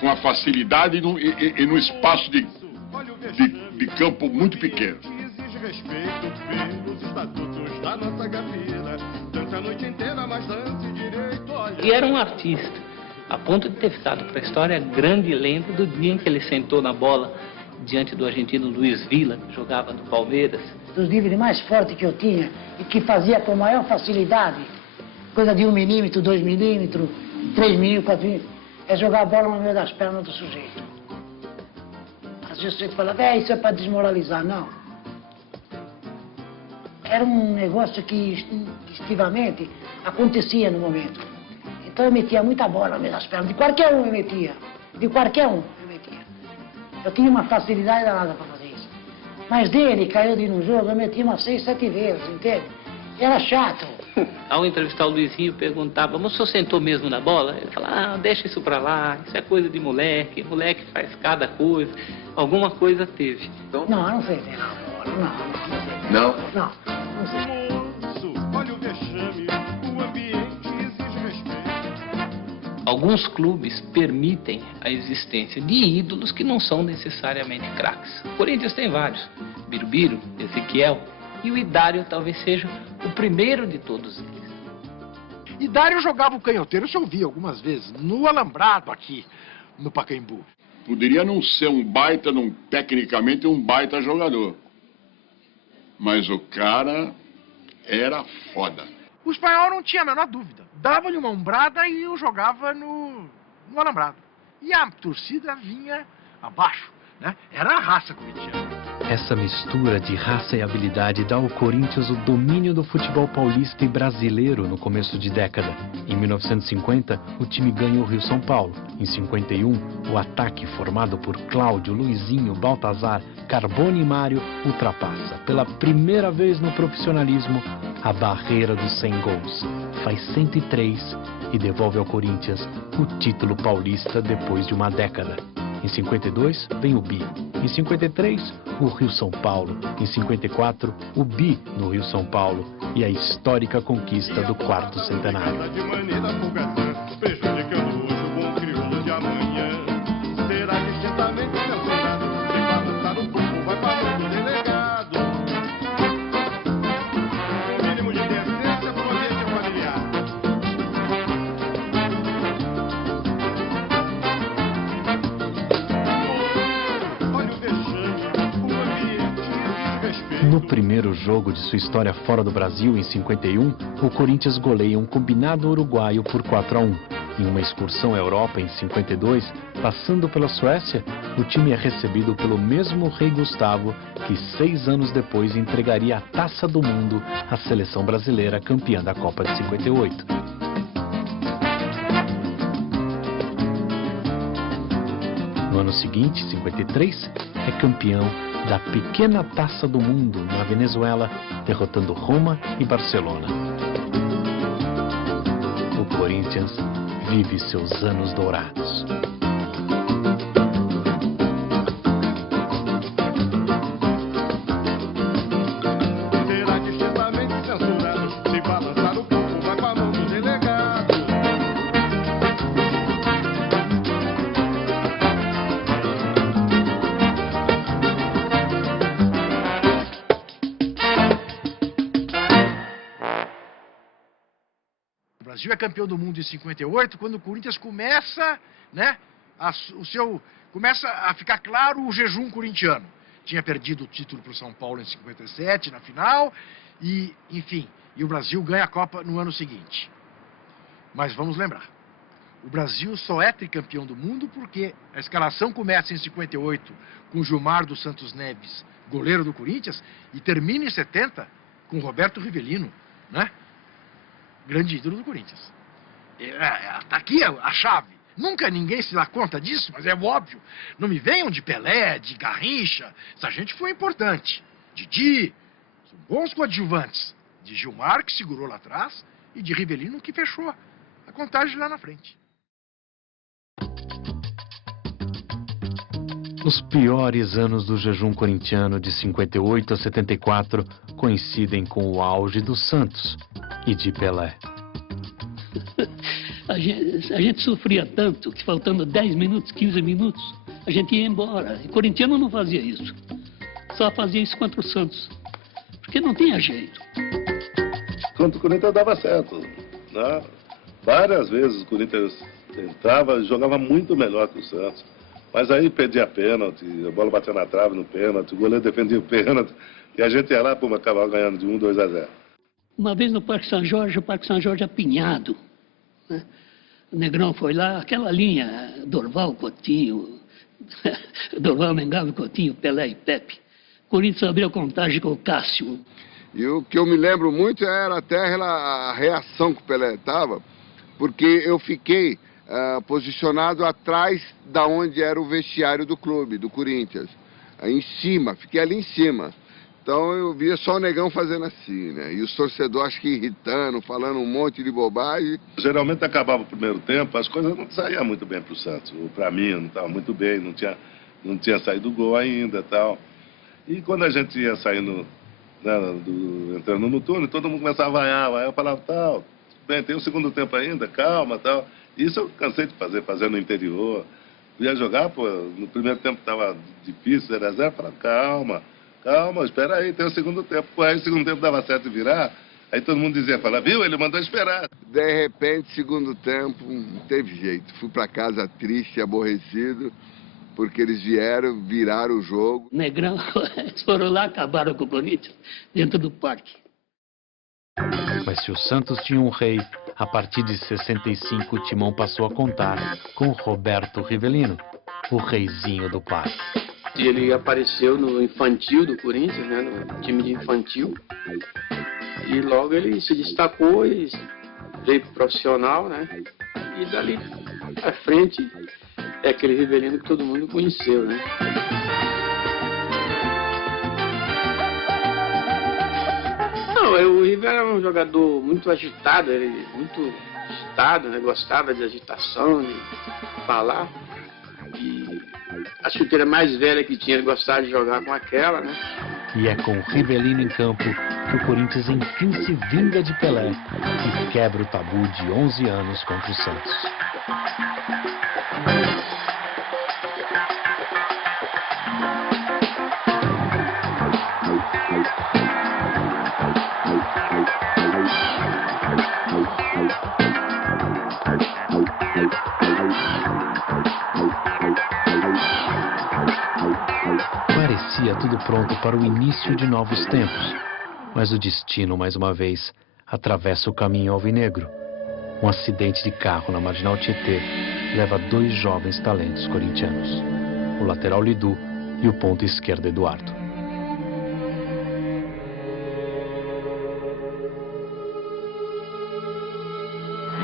Com a facilidade e no espaço de campo muito pequeno. Exige respeito pelos estatutos da nossa gafira. Dance a noite inteira, mas dance direito. E era um artista, a ponto de ter ficado para a história a grande lenda do dia em que ele sentou na bola diante do argentino Luiz Villa, que jogava no Palmeiras. Dos livros mais fortes que eu tinha e que fazia com maior facilidade, coisa de 1 milímetro, 2 milímetros, 3 milímetros, 4 milímetros, é jogar a bola no meio das pernas do sujeito. Às vezes você fala, isso é para desmoralizar. Não. Era um negócio que instintivamente acontecia no momento. Então eu metia muita bola no meio das pernas, de qualquer um eu metia. De qualquer um eu metia. Eu tinha uma facilidade danada para fazer isso. Mas dele, caiu de no jogo, eu meti umas 6, 7 vezes, entende? Era chato. Ao entrevistar o Luizinho, perguntava, mas o senhor sentou mesmo na bola? Ele falava, deixa isso pra lá, isso é coisa de moleque faz cada coisa. Alguma coisa teve. Não, eu não sentei na bola, não. Não, não sei. Olha o vexame, o ambiente exige respeito. Alguns clubes permitem a existência de ídolos que não são necessariamente craques. O Corinthians tem vários. Birubiru, Ezequiel e o Idário talvez seja o primeiro de todos eles. Idário jogava o canhoteiro, isso eu vi algumas vezes, no alambrado aqui, no Pacaembu. Poderia não ser tecnicamente um baita jogador. Mas o cara era foda. O espanhol não tinha a menor dúvida. Dava-lhe uma ombrada e eu jogava no alambrado. E a torcida vinha abaixo, né? Era a raça corintiana. Essa mistura de raça e habilidade dá ao Corinthians o domínio do futebol paulista e brasileiro no começo de década. Em 1950, o time ganha o Rio-São Paulo. Em 51, o ataque formado por Cláudio, Luizinho, Baltazar, Carbone e Mário ultrapassa, pela primeira vez no profissionalismo, a barreira dos 100 gols. Faz 103 e devolve ao Corinthians o título paulista depois de uma década. Em 52, vem o Bi. Em 53, o Rio-São Paulo. Em 54, o Bi no Rio-São Paulo. E a histórica conquista do 4º centenário. De maneira folgada, prejudicando hoje o bom crioulo de amanhã. Será distintamente censurado, se balançar o corpo vai para o delegado. Mínimo de decência pro ambiente familiar. No primeiro jogo de sua história fora do Brasil, em 51, o Corinthians goleia um combinado uruguaio por 4-1. Em uma excursão à Europa, em 52, passando pela Suécia, o time é recebido pelo mesmo rei Gustavo, que 6 anos depois entregaria a Taça do Mundo à seleção brasileira campeã da Copa de 58. No ano seguinte, 53, é campeão da pequena Taça do Mundo na Venezuela, derrotando Roma e Barcelona. O Corinthians vive seus anos dourados. Será distintamente censurado, se balançar o corpo vai para a mão do delegado. O Brasil é campeão do mundo em 58, quando o Corinthians começa, né, começa a ficar claro o jejum corintiano. Tinha perdido o título para o São Paulo em 57, na final, e, enfim, e o Brasil ganha a Copa no ano seguinte. Mas vamos lembrar, o Brasil só é tricampeão do mundo porque a escalação começa em 58 com Gilmar dos Santos Neves, goleiro do Corinthians, e termina em 70 com Roberto Rivelino, né? Grande ídolo do Corinthians. Tá aqui a chave. Nunca ninguém se dá conta disso, mas é óbvio. Não me venham de Pelé, de Garrincha. Essa gente foi importante. Didi, são bons coadjuvantes. De Gilmar, que segurou lá atrás, e de Rivelino, que fechou a contagem lá na frente. Os piores anos do jejum corintiano de 58 a 74 coincidem com o auge do Santos e de Pelé. A gente sofria tanto que faltando 10 minutos, 15 minutos, a gente ia embora. E corintiano não fazia isso. Só fazia isso contra o Santos. Porque não tinha jeito. Contra o Corinthians dava certo, né? Várias vezes o Corinthians entrava e jogava muito melhor que o Santos. Mas aí perdia pênalti, a bola batia na trave no pênalti, o goleiro defendia o pênalti. E a gente ia lá, pô, acabava ganhando de 1-2 a 0. Uma vez no Parque São Jorge, o Parque São Jorge apinhado, né? O Negrão foi lá, aquela linha, Dorval, Coutinho, Dorval, Mengalvo, Coutinho, Pelé e Pepe. O Corinthians abriu a contagem com o Cássio. E o que eu me lembro muito era até a reação que o Pelé estava, porque eu fiquei posicionado atrás da onde era o vestiário do clube, do Corinthians. Em cima, fiquei ali em cima. Então eu via só o Negão fazendo assim, né? E os torcedores acho que irritando, falando um monte de bobagem. Geralmente acabava o primeiro tempo, as coisas não saíam muito bem pro Santos. Para mim, não estava muito bem, não tinha saído o gol ainda e tal. E quando a gente ia saindo, né, entrando no túnel, todo mundo começava a vaiar. Aí eu falava, tal, bem, tem o segundo tempo ainda, calma, tal. Isso eu cansei de fazer no interior. Ia jogar, pô, no primeiro tempo estava difícil, 0-0, eu falava, calma, espera aí, tem o segundo tempo. Pô, aí o segundo tempo dava certo de virar, aí todo mundo dizia, viu, ele mandou esperar. De repente, segundo tempo, não teve jeito. Fui para casa triste, aborrecido, porque eles viraram o jogo. Negrão, eles foram lá, acabaram com o Corinthians, dentro do parque. Mas se o Santos tinha um rei, a partir de 65 o Timão passou a contar com Roberto Rivelino, o reizinho do parque. Ele apareceu no infantil do Corinthians, né, no time de infantil, e logo ele se destacou e veio pro profissional, né, e dali à frente é aquele Rivelino que todo mundo conheceu, né. Não, o River era um jogador muito agitado, ele muito agitado, né, gostava de agitação, de falar, e a chuteira mais velha que tinha, ele gostava de jogar com aquela, né? E é com Rivelino em campo que o Corinthians enfim se vinga de Pelé e quebra o tabu de 11 anos contra o Santos. Parecia tudo pronto para o início de novos tempos, mas o destino, mais uma vez, atravessa o caminho alvinegro. Um acidente de carro na Marginal Tietê leva 2 jovens talentos corintianos, o lateral Lidu e o ponta esquerdo Eduardo.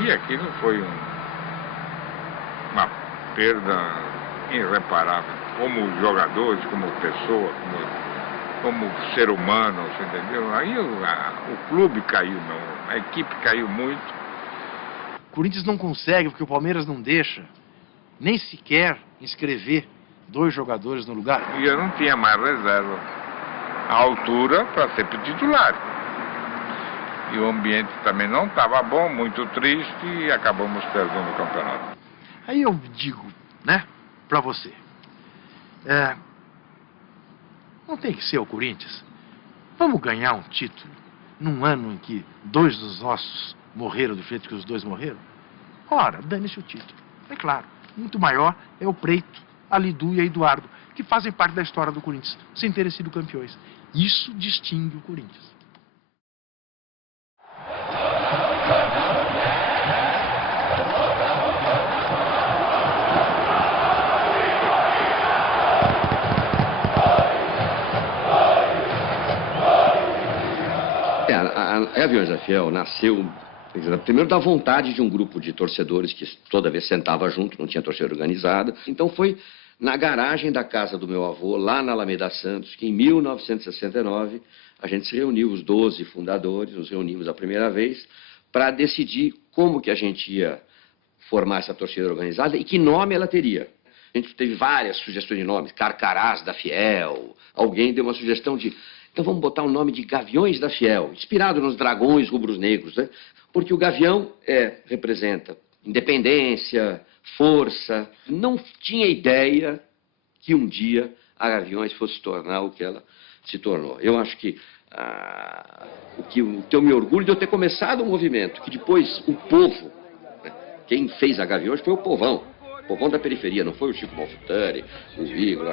E aquilo foi uma perda irreparável. Como jogadores, como pessoa, como ser humano, você entendeu? Aí o clube caiu, a equipe caiu muito. O Corinthians não consegue, porque o Palmeiras não deixa, nem sequer inscrever 2 jogadores no lugar. E eu não tinha mais reserva à altura para ser titular. E o ambiente também não estava bom, muito triste, e acabamos perdendo o campeonato. Aí eu digo, né, para você. Não tem que ser o Corinthians. Vamos ganhar um título num ano em que 2 dos nossos morreram do jeito que os 2 morreram? Ora, dane-se o título. É claro, muito maior é o Preito, a Lidu e a Eduardo, que fazem parte da história do Corinthians, sem terem sido campeões. Isso distingue o Corinthians. A Aviões da Fiel nasceu Primeiro, da vontade de um grupo de torcedores que toda vez sentava junto, não tinha torcida organizada. Então foi na garagem da casa do meu avô, lá na Alameda Santos, que em 1969 a gente se reuniu, os 12 fundadores, nos reunimos a primeira vez para decidir como que a gente ia formar essa torcida organizada e que nome ela teria. A gente teve várias sugestões de nomes, Carcarás da Fiel, alguém deu uma sugestão de, então vamos botar o nome de Gaviões da Fiel, inspirado nos dragões rubros-negros, né? Porque o gavião representa independência, força. Não tinha ideia que um dia a Gaviões fosse se tornar o que ela se tornou. Eu acho que eu me orgulho de eu ter começado um movimento, que depois o povo, né, quem fez a Gaviões foi o povão da periferia, não foi o Chico Malfitani, o Igor,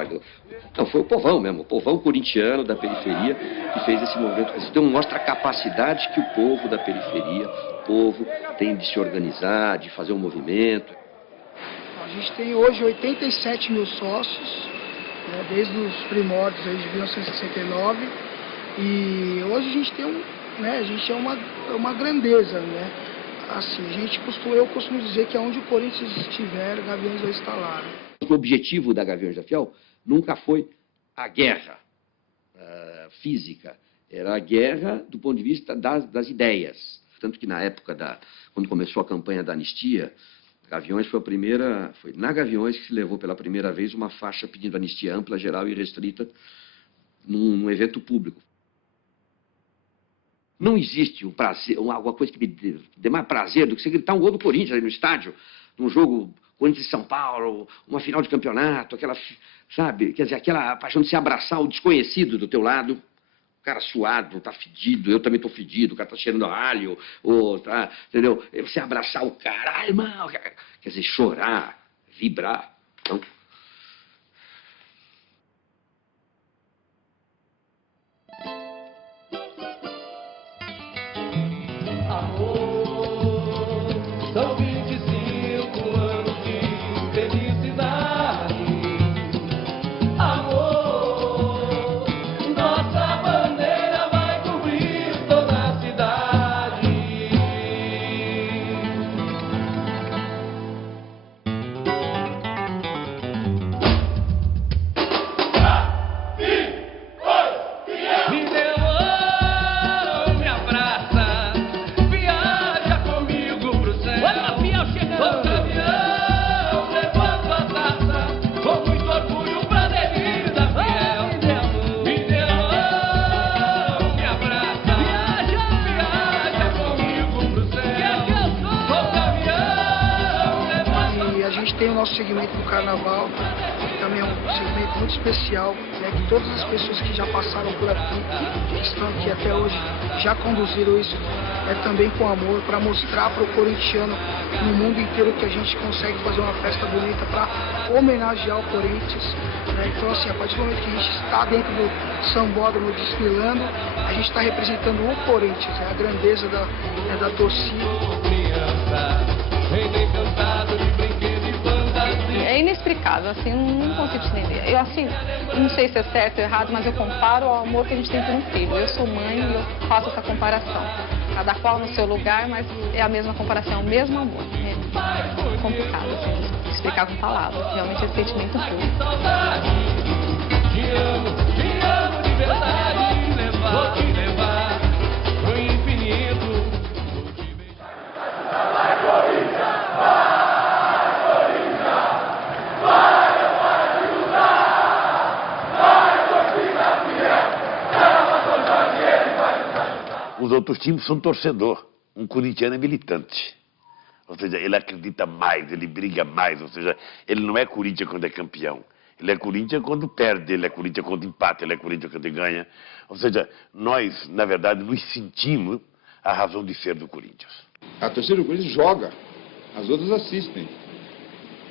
não, foi o povão mesmo, o povão corintiano da periferia que fez esse movimento. Então mostra a capacidade que o povo da periferia, o povo tem de se organizar, de fazer um movimento. A gente tem hoje 87 mil sócios, né, desde os primórdios aí de 1969, e hoje a gente tem a gente é uma grandeza, né? Assim, eu costumo dizer que aonde o Corinthians estiver, Gaviões vai estar lá. O objetivo da Gaviões da Fiel nunca foi a guerra física, era a guerra do ponto de vista das ideias. Tanto que na época, quando começou a campanha da anistia, Gaviões foi na Gaviões que se levou pela primeira vez uma faixa pedindo anistia ampla, geral e restrita num evento público. Não existe um prazer, alguma coisa que me dê mais prazer do que você gritar um gol do Corinthians aí no estádio, num jogo Corinthians e São Paulo, uma final de campeonato, aquela, sabe, quer dizer, aquela paixão de se abraçar o desconhecido do teu lado, o cara suado, tá fedido, eu também tô fedido, o cara tá cheirando a alho, tá, entendeu? Você abraçar o cara, ai, irmão, quer dizer, chorar, vibrar, então... São 25 anos de felicidade. Amor, nossa bandeira vai cobrir toda a cidade. Me deu mão, me abraça. Viaja comigo pro céu. Outra fiel chegando. Outra avião, levanta a taça. Com muito orgulho pra delírio da fiel. Me deu mão, me abraça. Viaja comigo pro céu. Outra avião, levanta a taça. E a gente tem o nosso segmento do carnaval, que também é um segmento muito especial, né, que todas as pessoas que já passaram por aqui, que estão aqui até hoje, já conduziram isso também com amor, para mostrar para o corintiano no mundo inteiro que a gente consegue fazer uma festa bonita para homenagear o Corinthians. Né? Então, assim, a partir do momento que a gente está dentro do sambódromo desfilando, a gente está representando o Corinthians, a grandeza da torcida. É inexplicável, assim, não consigo entender. Eu, assim, não sei se é certo ou errado, mas eu comparo ao amor que a gente tem por um filho. Eu sou mãe e eu faço essa comparação. Cada qual no seu lugar, mas é a mesma comparação, o mesmo amor. É complicado, assim, de explicar com palavras. Realmente é esse sentimento puro. Te amo de verdade, vou te levar pro infinito. Vai, Corinthians! Vai, Corinthians! Vai, eu vou te lutar! Vai, torcida fiel! Ela vai ele vai. Os outros times são torcedor. Um corintiano é militante. Ou seja, ele acredita mais, ele briga mais. Ou seja, ele não é Corinthians quando é campeão. Ele é Corinthians quando perde, ele é Corinthians quando empata, ele é Corinthians quando ganha. Ou seja, nós, na verdade, nos sentimos a razão de ser do Corinthians. A torcida do Corinthians joga, as outras assistem.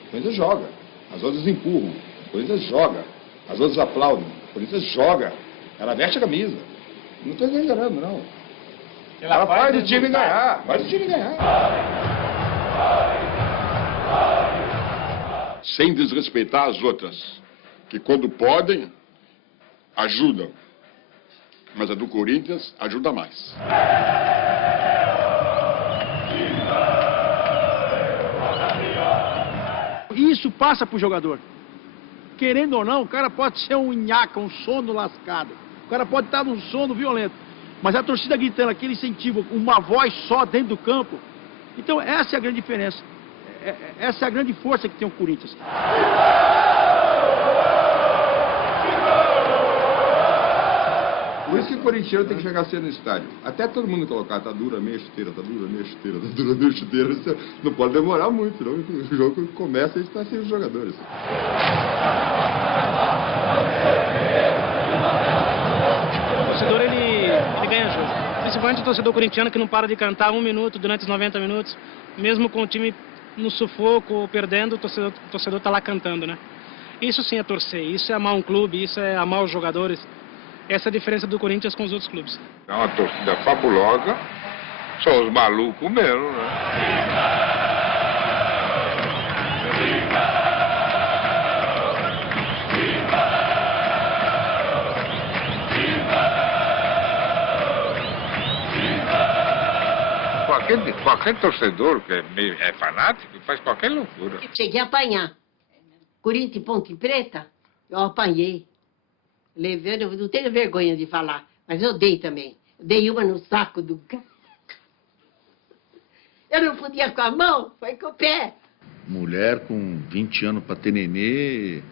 O Corinthians joga, as outras empurram. O Corinthians joga, as outras aplaudem. O Corinthians joga, ela veste a camisa. Não estou exagerando, não. Ela faz o time ganhar, faz o time ganhar. Sem desrespeitar as outras, que quando podem, ajudam. Mas a do Corinthians ajuda mais. isso passa pro jogador. Querendo ou não, o cara pode ser um nhaca, um sono lascado. O cara pode estar num sono violento. Mas a torcida gritando, aquele incentivo, uma voz só dentro do campo. Então essa é a grande diferença. Essa é a grande força que tem o Corinthians. Por isso que o corintiano tem que chegar cedo no estádio. Até todo mundo colocar, tá dura meia chuteira, tá dura meia chuteira, tá dura meia chuteira. Isso não pode demorar muito, não. O jogo começa e está sem os jogadores. O torcedor, ele ganha jogo. Principalmente o torcedor corintiano que não para de cantar 1 minuto durante os 90 minutos. Mesmo com o time no sufoco ou perdendo, o torcedor tá lá cantando, né? Isso sim é torcer, isso é amar um clube, isso é amar os jogadores. Essa é a diferença do Corinthians com os outros clubes. É uma torcida fabulosa, são os malucos mesmo, né? Qualquer torcedor que é fanático faz qualquer loucura. Cheguei a apanhar. Corinthians e Ponte Preta, eu apanhei. Levei, eu não tenho vergonha de falar, mas eu dei também. Eu dei uma no saco do cara. Eu não podia com a mão, foi com o pé. Mulher com 20 anos para ter nenê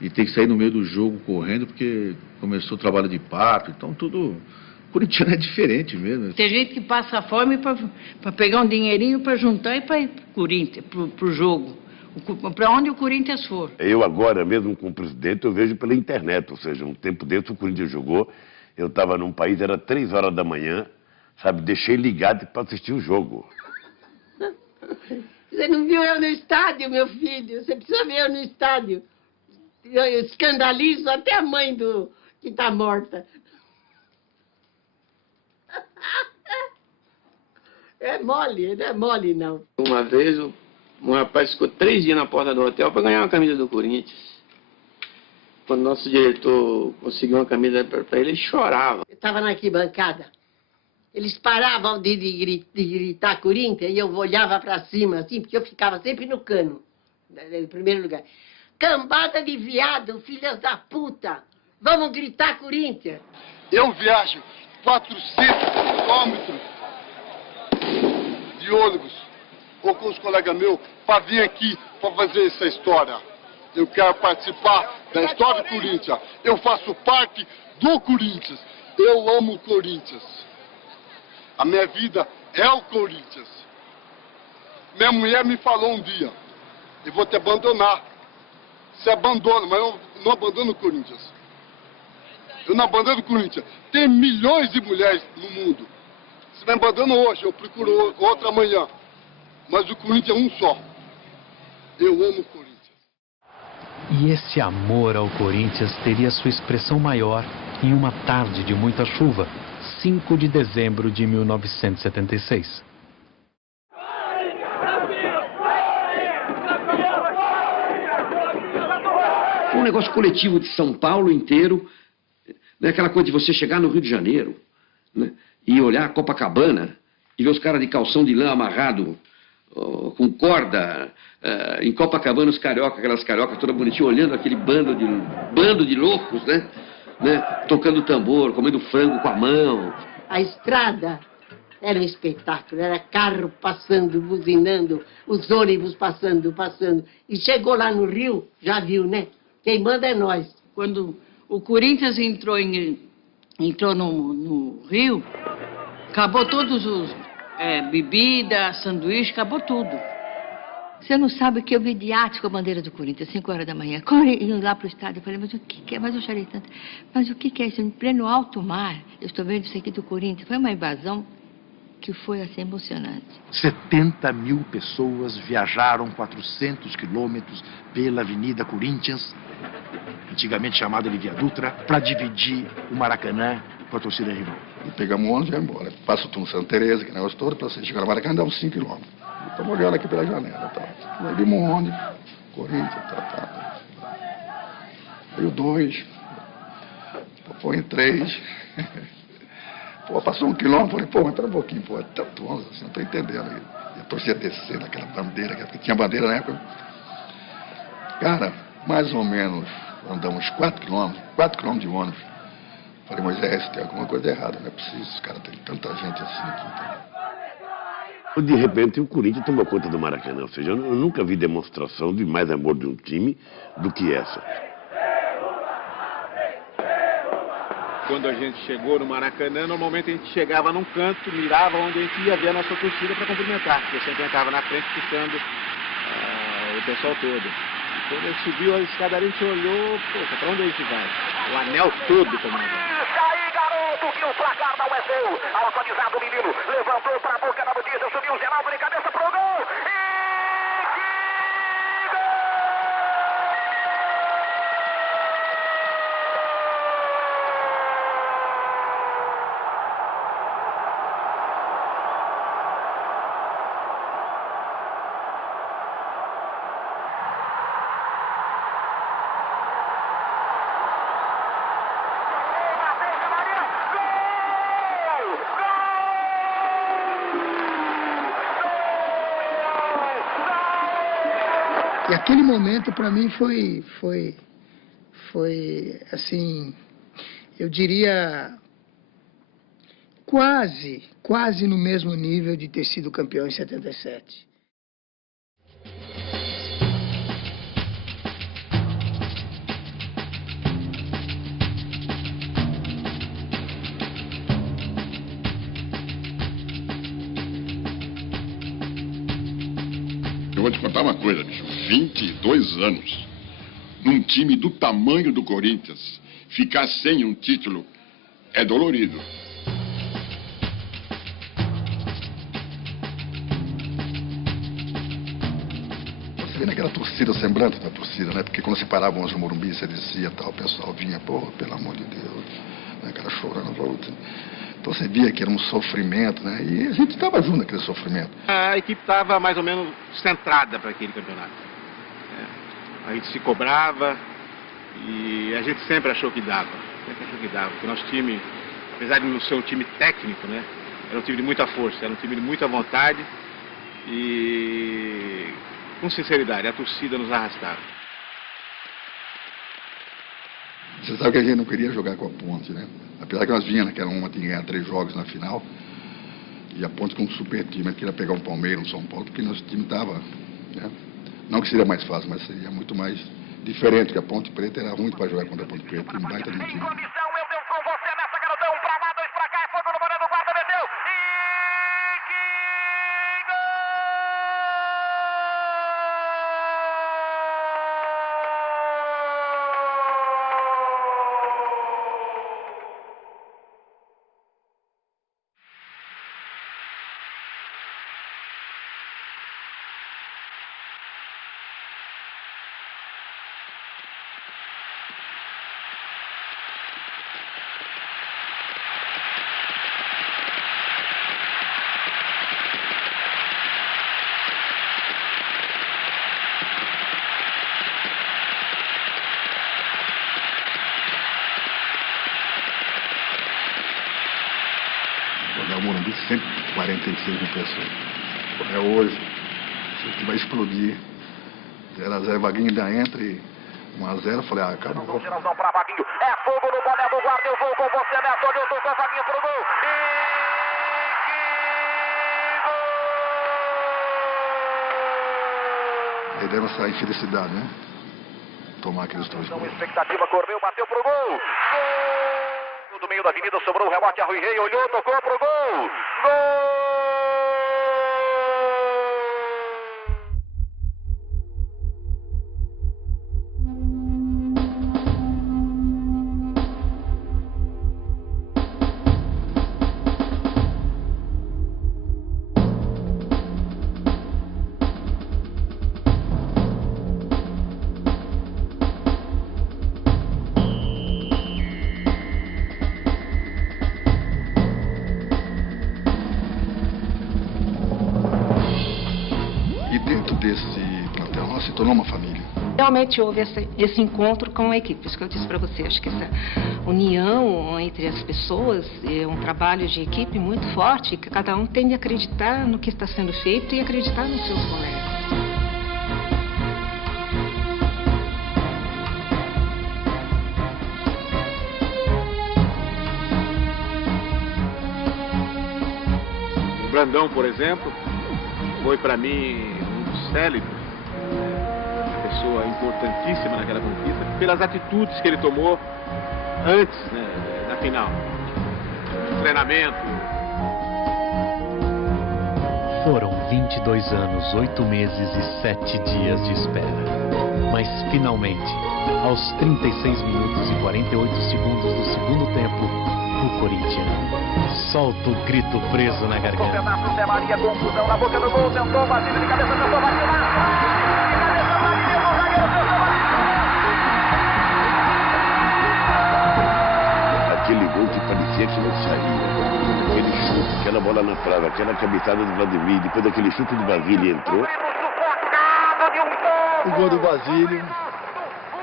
e tem que sair no meio do jogo correndo porque começou o trabalho de parto, então tudo... Corintiano é diferente mesmo. Tem gente que passa fome para pegar um dinheirinho para juntar e para ir pro Corinthians, pro jogo. Para onde o Corinthians for. Eu agora, mesmo com o presidente, eu vejo pela internet. Ou seja, um tempo dentro o Corinthians jogou. Eu estava num país, era 3 horas da manhã, sabe? Deixei ligado para assistir o jogo. Você não viu eu no estádio, meu filho? Você precisa ver eu no estádio. Eu escandalizo até a mãe que está morta. É mole, não é mole, não. Uma vez, um rapaz ficou 3 dias na porta do hotel para ganhar uma camisa do Corinthians. Quando o nosso diretor conseguiu uma camisa para ele, ele chorava. Eu estava na arquibancada. Eles paravam de gritar Corinthians e eu olhava para cima, assim, porque eu ficava sempre no cano, em primeiro lugar. Cambada de viado, filhas da puta! Vamos gritar Corinthians! Eu viajo 400 quilômetros de ônibus, ou com os colegas meus, para vir aqui para fazer essa história. Eu quero participar da história do Corinthians. Eu faço parte do Corinthians. Eu amo o Corinthians. A minha vida é o Corinthians. Minha mulher me falou um dia, eu vou te abandonar. Você abandona, mas eu não abandono o Corinthians. Eu não abandono o Corinthians. Tem milhões de mulheres no mundo. Se me abandona hoje, eu procuro outra amanhã. Mas o Corinthians é um só. Eu amo o Corinthians. E esse amor ao Corinthians teria sua expressão maior em uma tarde de muita chuva, 5 de dezembro de 1976. Foi um negócio coletivo de São Paulo inteiro, né? Aquela coisa de você chegar no Rio de Janeiro, né? E olhar a Copacabana e ver os caras de calção de lã amarrado com corda, em Copacabana os carioca, aquelas cariocas todas bonitinhas, olhando aquele bando de loucos, né? Tocando tambor, comendo frango com a mão. A estrada era um espetáculo, era carro passando, buzinando, os ônibus passando. E chegou lá no Rio, já viu, né? Quem manda é nós. Quando o Corinthians entrou no Rio, acabou todos os bebida, sanduíche, acabou tudo. Você não sabe o que eu vi de arte com a bandeira do Corinthians, 5 horas da manhã. Indo lá para o estádio, eu falei, mas o que é? Mas eu chorei tanto. Mas o que é isso? Em pleno alto mar, eu estou vendo isso aqui do Corinthians. Foi uma invasão que foi assim emocionante. 70 mil pessoas viajaram 400 quilômetros pela Avenida Corinthians, antigamente chamada Livia Dutra, para dividir o Maracanã com a torcida rival. E pegamos o ônibus e vai embora. Passa o Santa Teresa, que negócio todo, para você chegar no Maracanã, dá uns 5 quilômetros. Estamos olhando aqui pela janela, tá? Aí vimos um ônibus, Corinthians, tá. Aí o 2, foi em 3. Pô, passou 1 quilômetro, falei, pô, mas pera um pouquinho, pô, é tanto ônibus, assim, não tô entendendo. E a torcida descendo, aquela bandeira, porque tinha bandeira na época. Cara, mais ou menos, andamos 4 quilômetros de ônibus. Falei, Moisés, tem alguma coisa errada, não é possível, os caras têm tanta gente assim aqui. Então. De repente, o Corinthians tomou conta do Maracanã. Ou seja, eu nunca vi demonstração de mais amor de um time do que essa. Quando a gente chegou no Maracanã, normalmente a gente chegava num canto, mirava onde a gente ia ver a nossa torcida para cumprimentar, porque eu sempre entrava na frente puxando o pessoal todo. Quando a gente subiu a escadaria, a gente olhou, poxa, para onde a gente vai? O anel todo comandante. Que o placar não é seu. Autorizado o menino. Levantou para a boca da notícia. Subiu o Geraldo de cabeça pro gol. E aquele momento, para mim, foi, assim, eu diria, quase no mesmo nível de ter sido campeão em 77. Eu vou te contar uma coisa, bicho. 22 anos, num time do tamanho do Corinthians, ficar sem um título é dolorido. Você vê naquela torcida, o semblante da torcida, né? Porque quando se paravam no Morumbi, você descia tal, o pessoal vinha, pô, pelo amor de Deus, né? Aquela chorando, volta. Então você via que era um sofrimento, né? E a gente estava junto naquele sofrimento. A equipe estava mais ou menos centrada para aquele campeonato. A gente se cobrava e a gente sempre achou que dava. Porque o nosso time, apesar de não ser um time técnico, né? Era um time de muita força, era um time de muita vontade e com sinceridade, a torcida nos arrastava. Você sabe que a gente não queria jogar com a Ponte, né? Apesar que nós vinhamos, que era uma de ganhar 3 jogos na final, e a Ponte com um super time, a gente queria pegar um Palmeiras, um São Paulo, porque nosso time estava, né? Não que seria mais fácil, mas seria muito mais diferente, porque a Ponte Preta era ruim para jogar contra a Ponte Preta, um baita de um time. O Morumbi sempre 46 mil pessoas. É hoje, isso aqui vai explodir. 0x0, Vaguinho ainda entra e 1x0, falei, acabou. Geraldão pra Vaguinho, é fogo no boné do guarda, eu vou com você, Neto, eu tô com a Vaguinho pro gol. Aí deve sair infelicidade, né? Tomar aqueles 2 gols. Expectativa, correu, bateu pro gol. Gol! Do meio da avenida sobrou o rebote, a Rui Rei olhou, tocou pro gol. Gol! Desse plantel nosso se tornou uma família. Realmente houve esse encontro com a equipe, isso que eu disse para você. Acho que essa união entre as pessoas é um trabalho de equipe muito forte, que cada um tem de acreditar no que está sendo feito e acreditar nos seus colegas. Brandão, por exemplo, foi para mim um dos célebres, uma pessoa importantíssima naquela conquista, pelas atitudes que ele tomou antes, né, da final. Treinamento. Foram 22 anos, 8 meses e 7 dias de espera. Mas finalmente, aos 36 minutos e 48 segundos do segundo tempo, o Corinthians solta o grito preso na garganta. Zé Maria, confusão na boca do gol, tentou, Basílio de cabeça, tentou, bateu lá. Aquele gol que parecia que não saía. Aquele chute, aquela bola na trave, aquela cabeçada do Vladimir, depois daquele chute do Basílio entrou. O gol do Basílio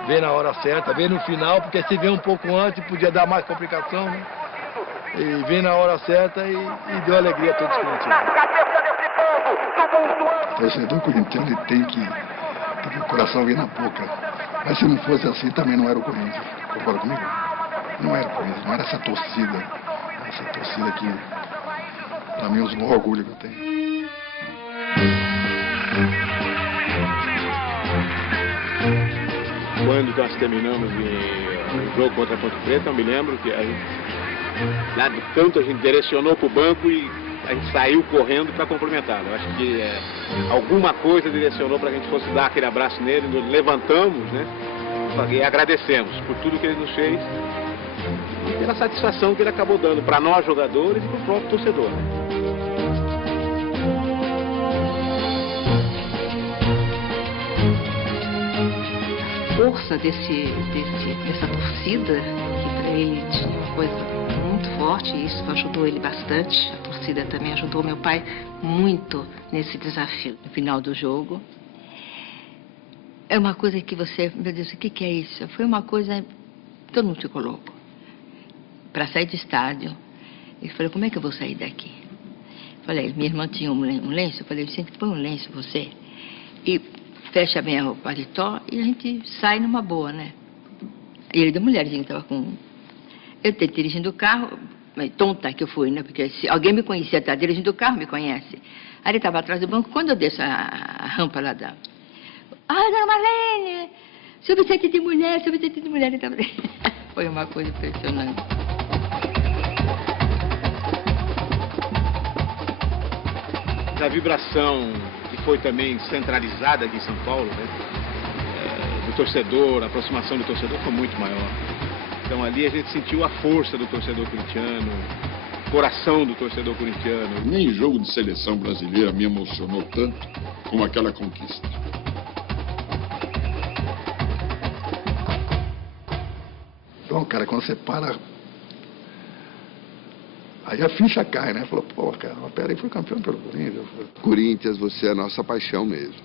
veio na hora certa, veio no final, porque se veio um pouco antes podia dar mais complicação, né? E veio na hora certa e deu alegria a todos os corintianos. O torcedor corintiano ele tem que ter o coração vir na boca. Mas se não fosse assim, também não era o Corinthians. Concorda comigo? Não era o Corinthians, não era essa torcida. Essa torcida aqui, pra mim, é o maior orgulho que eu tenho. Quando nós terminamos o jogo contra a Ponte Preta, eu me lembro que a gente, lá do canto a gente direcionou para o banco e a gente saiu correndo para cumprimentá-lo. Eu acho que alguma coisa direcionou para que a gente fosse dar aquele abraço nele, nos levantamos, né? E agradecemos por tudo que ele nos fez e pela satisfação que ele acabou dando para nós jogadores e para o próprio torcedor. Força dessa torcida, que para ele tinha uma coisa muito forte, e isso ajudou ele bastante. A torcida também ajudou meu pai muito nesse desafio. No final do jogo, é uma coisa que você, meu Deus, o que é isso? Foi uma coisa, todo mundo ficou louco. Para sair do estádio, ele falou, como é que eu vou sair daqui? Falei, minha irmã tinha um lenço, eu falei, Vicente, põe um lenço você. E fecha bem o paletó e a gente sai numa boa, né? E ele da mulherzinha que estava com... Eu estava dirigindo o carro, tonta que eu fui, né? Porque se alguém me conhecia, está dirigindo o carro, me conhece. Aí ele estava atrás do banco, quando eu desço a rampa lá da... Dona Marlene! Seu Vicente de mulher, seu Vicente de mulher. Ele tava... Foi uma coisa impressionante. A vibração que foi também centralizada aqui em São Paulo, né? Do torcedor, a aproximação do torcedor foi muito maior. Então ali a gente sentiu a força do torcedor corintiano, o coração do torcedor corintiano. Nem jogo de seleção brasileira me emocionou tanto como aquela conquista. Então, cara, quando você para... Aí a ficha cai, né? Falou, pô, cara, mas peraí, foi campeão pelo Corinthians. Corinthians, você é a nossa paixão mesmo.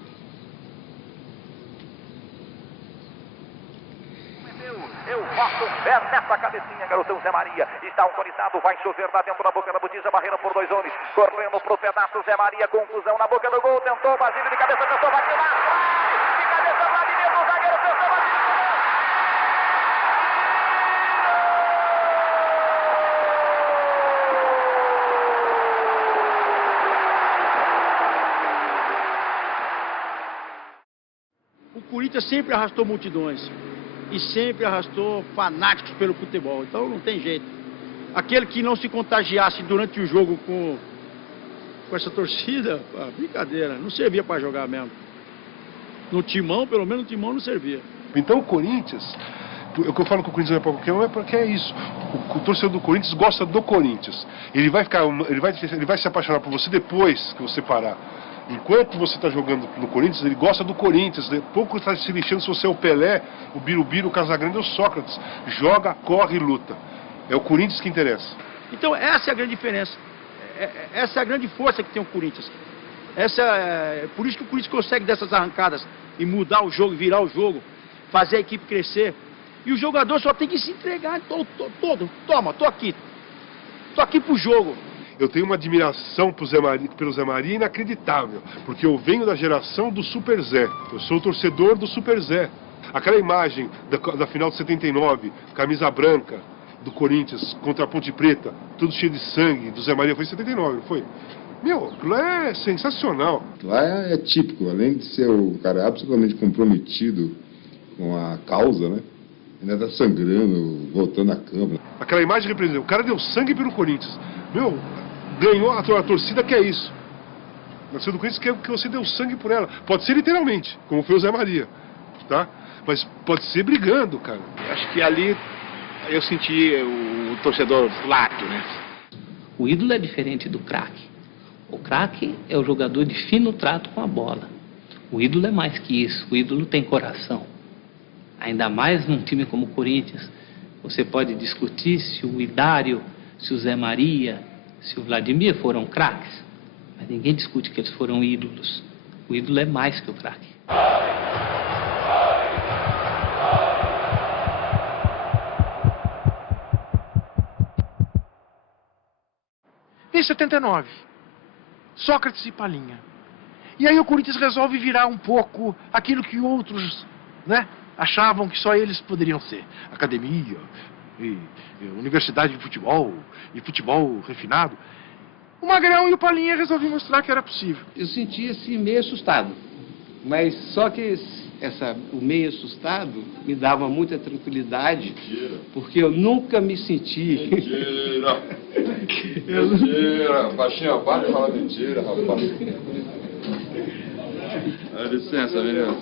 Eu boto um pé nessa cabecinha, garotão Zé Maria. Está autorizado, vai chover lá dentro da boca da botija, barreira por 2 homens. Correndo pro pedaço, Zé Maria, confusão na boca do gol. Tentou, Basílio de cabeça, tentou, bateu lá. De cabeça, Vladimir, do zagueiro, tentou, Basílio. O Corinthians sempre arrastou multidões e sempre arrastou fanáticos pelo futebol, então não tem jeito. Aquele que não se contagiasse durante o jogo com essa torcida, brincadeira, não servia para jogar mesmo. No timão, pelo menos no timão não servia. Então o Corinthians, o que eu falo que o Corinthians não é para qualquer um, é porque é isso. O torcedor do Corinthians gosta do Corinthians. Ele vai se apaixonar por você depois que você parar. Enquanto você está jogando no Corinthians, ele gosta do Corinthians. Pouco está se lixando se você é o Pelé, o Birubiru, o Casagrande ou o Sócrates. Joga, corre e luta. É o Corinthians que interessa. Então essa é a grande diferença. Essa é a grande força que tem o Corinthians. Por isso que o Corinthians consegue dessas arrancadas e mudar o jogo, virar o jogo, fazer a equipe crescer. E o jogador só tem que se entregar todo. Toma, tô aqui pro jogo. Eu tenho uma admiração pelo Zé Maria inacreditável, porque eu venho da geração do Super Zé. Eu sou o torcedor do Super Zé. Aquela imagem da final de 79, camisa branca do Corinthians contra a Ponte Preta, tudo cheio de sangue, do Zé Maria, foi em 79, não foi? Meu, aquilo é sensacional. Lá é típico, além de ser o cara absolutamente comprometido com a causa, né? Ainda tá sangrando, voltando à câmara. Aquela imagem representa, o cara deu sangue pelo Corinthians. Meu, ganhou a torcida quer isso. A torcida do Corinthians quer que você deu sangue por ela. Pode ser literalmente, como foi o Zé Maria, tá? Mas pode ser brigando, cara. Acho que ali eu senti o torcedor lato, né? O ídolo é diferente do craque. O craque é o jogador de fino trato com a bola. O ídolo é mais que isso. O ídolo tem coração. Ainda mais num time como o Corinthians. Você pode discutir se o Idário, se o Zé Maria, se o Vladimir foram craques. Mas ninguém discute que eles foram ídolos. O ídolo é mais que o craque. Em 79, Sócrates e Palinha. E aí o Corinthians resolve virar um pouco aquilo que outros, né, achavam que só eles poderiam ser. Academia, e universidade de futebol, e futebol refinado. O Magrão e o Palinha resolveram mostrar que era possível. Eu sentia-se meio assustado, mas só que o meio assustado me dava muita tranquilidade, porque eu nunca me senti... Mentira! Mentira! Baixinho, para de falar mentira, rapaz. Dá licença, menino.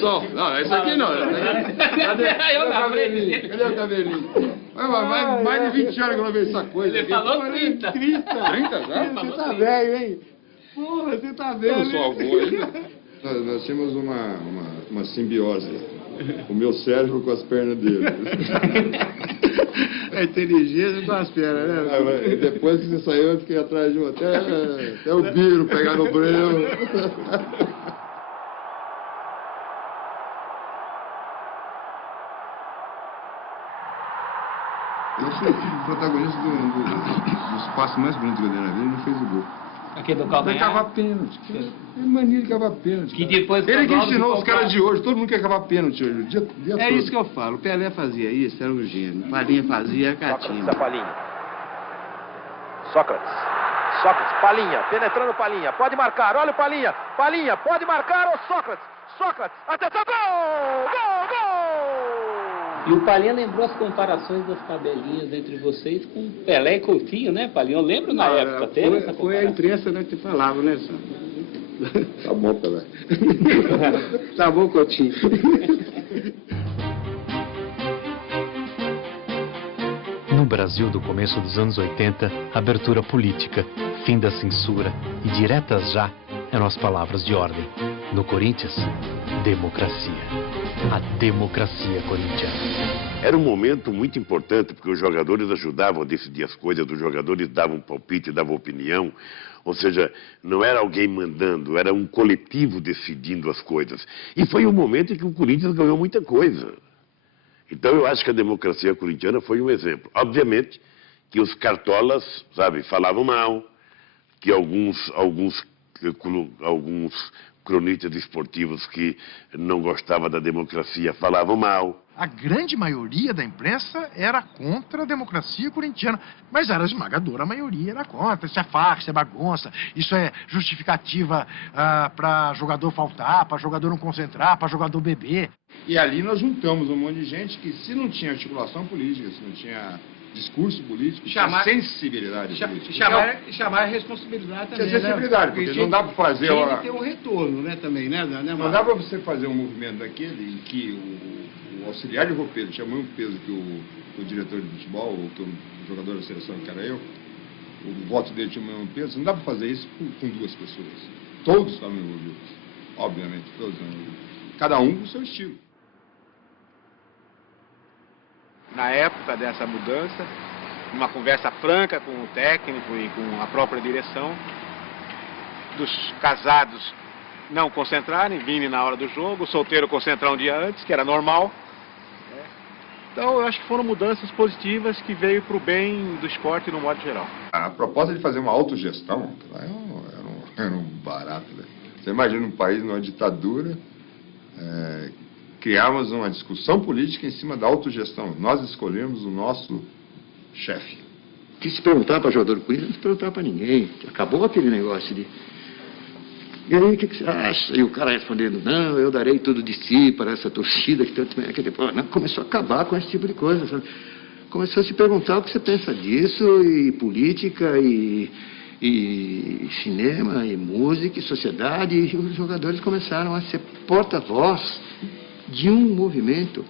Som. Não, esse aqui não. Cadê o cabelinho? Cadê o cabelinho? Mais de 20 anos que eu não vejo essa coisa. Ele falou 30. 30 já? Você tá velho, hein? Porra, você tá velho. Eu sou avô ainda. Nós tínhamos uma simbiose. O meu cérebro com as pernas dele. É inteligência com as pernas, né? Depois que você saiu, eu fiquei atrás de um até o Biro pegar no breu. Eu fui o protagonista dos passos mais bonitos que eu dei na vida e não fez o gol. Aquele do calcanhar? Ele cava pênalti. É mania de cavar pênalti. Que depois ele que ensinou os caras de hoje. Todo mundo quer cavar pênalti hoje. O dia é todo. Isso que eu falo. O Pelé fazia isso, era um gênio. Palinha fazia, catinho. Palinha. Sócrates, Palinha, penetrando Palinha. Pode marcar, olha o Palinha. Palinha, pode marcar o Sócrates. Atenção, gol! E o Palinha lembrou as comparações das tabelinhas entre vocês com Pelé e Coutinho, né, Palinha? Eu lembro na época, teve essa comparação. Foi a imprensa, né, que falava, né, Tá bom, Pelé. Tá bom, Coutinho. No Brasil do começo dos anos 80, abertura política, fim da censura e diretas já eram as palavras de ordem. No Corinthians, democracia. A democracia corintiana. Era um momento muito importante, porque os jogadores ajudavam a decidir as coisas, os jogadores davam palpite, davam opinião, ou seja, não era alguém mandando, era um coletivo decidindo as coisas. E foi um momento em que o Corinthians ganhou muita coisa. Então eu acho que a democracia corintiana foi um exemplo. Obviamente que os cartolas, sabe, falavam mal, que alguns cronistas esportivos que não gostavam da democracia falavam mal. A grande maioria da imprensa era contra a democracia corintiana, mas era a esmagadora maioria era contra. Isso é farra, isso é bagunça, isso é justificativa para jogador faltar, para jogador não concentrar, para jogador beber. E ali nós juntamos um monte de gente que, se não tinha articulação política, se não tinha discurso político, tinha sensibilidade política. Chamar a responsabilidade também, tinha sensibilidade, porque não dá para fazer... Tinha que ter um retorno, né, também, né? Não dá para você fazer um movimento daquele em que o auxiliar de roupeiro tinha o mesmo peso que o diretor de futebol, ou que o jogador da seleção, que era eu, o voto dele tinha o mesmo peso. Não dá para fazer isso com duas pessoas. Todos estavam envolvidos, obviamente, todos estavam envolvidos. Cada um com o seu estilo. Na época dessa mudança, numa conversa franca com o técnico e com a própria direção, dos casados não concentrarem, virem na hora do jogo, o solteiro concentrar um dia antes, que era normal. Então eu acho que foram mudanças positivas que veio para o bem do esporte no modo geral. A proposta de fazer uma autogestão era um barato, né? Você imagina um país numa ditadura, criarmos uma discussão política em cima da autogestão. Nós escolhemos o nosso chefe. que se perguntar para jogador do Corinthians, não se perguntar para ninguém. Acabou aquele negócio de... E aí, o que você acha? E o cara respondendo, não, eu darei tudo de si para essa torcida que tanto... Não, começou a acabar com esse tipo de coisa, sabe? Começou a se perguntar o que você pensa disso, e política, e cinema, e música, e sociedade, e os jogadores começaram a ser porta-voz de um movimento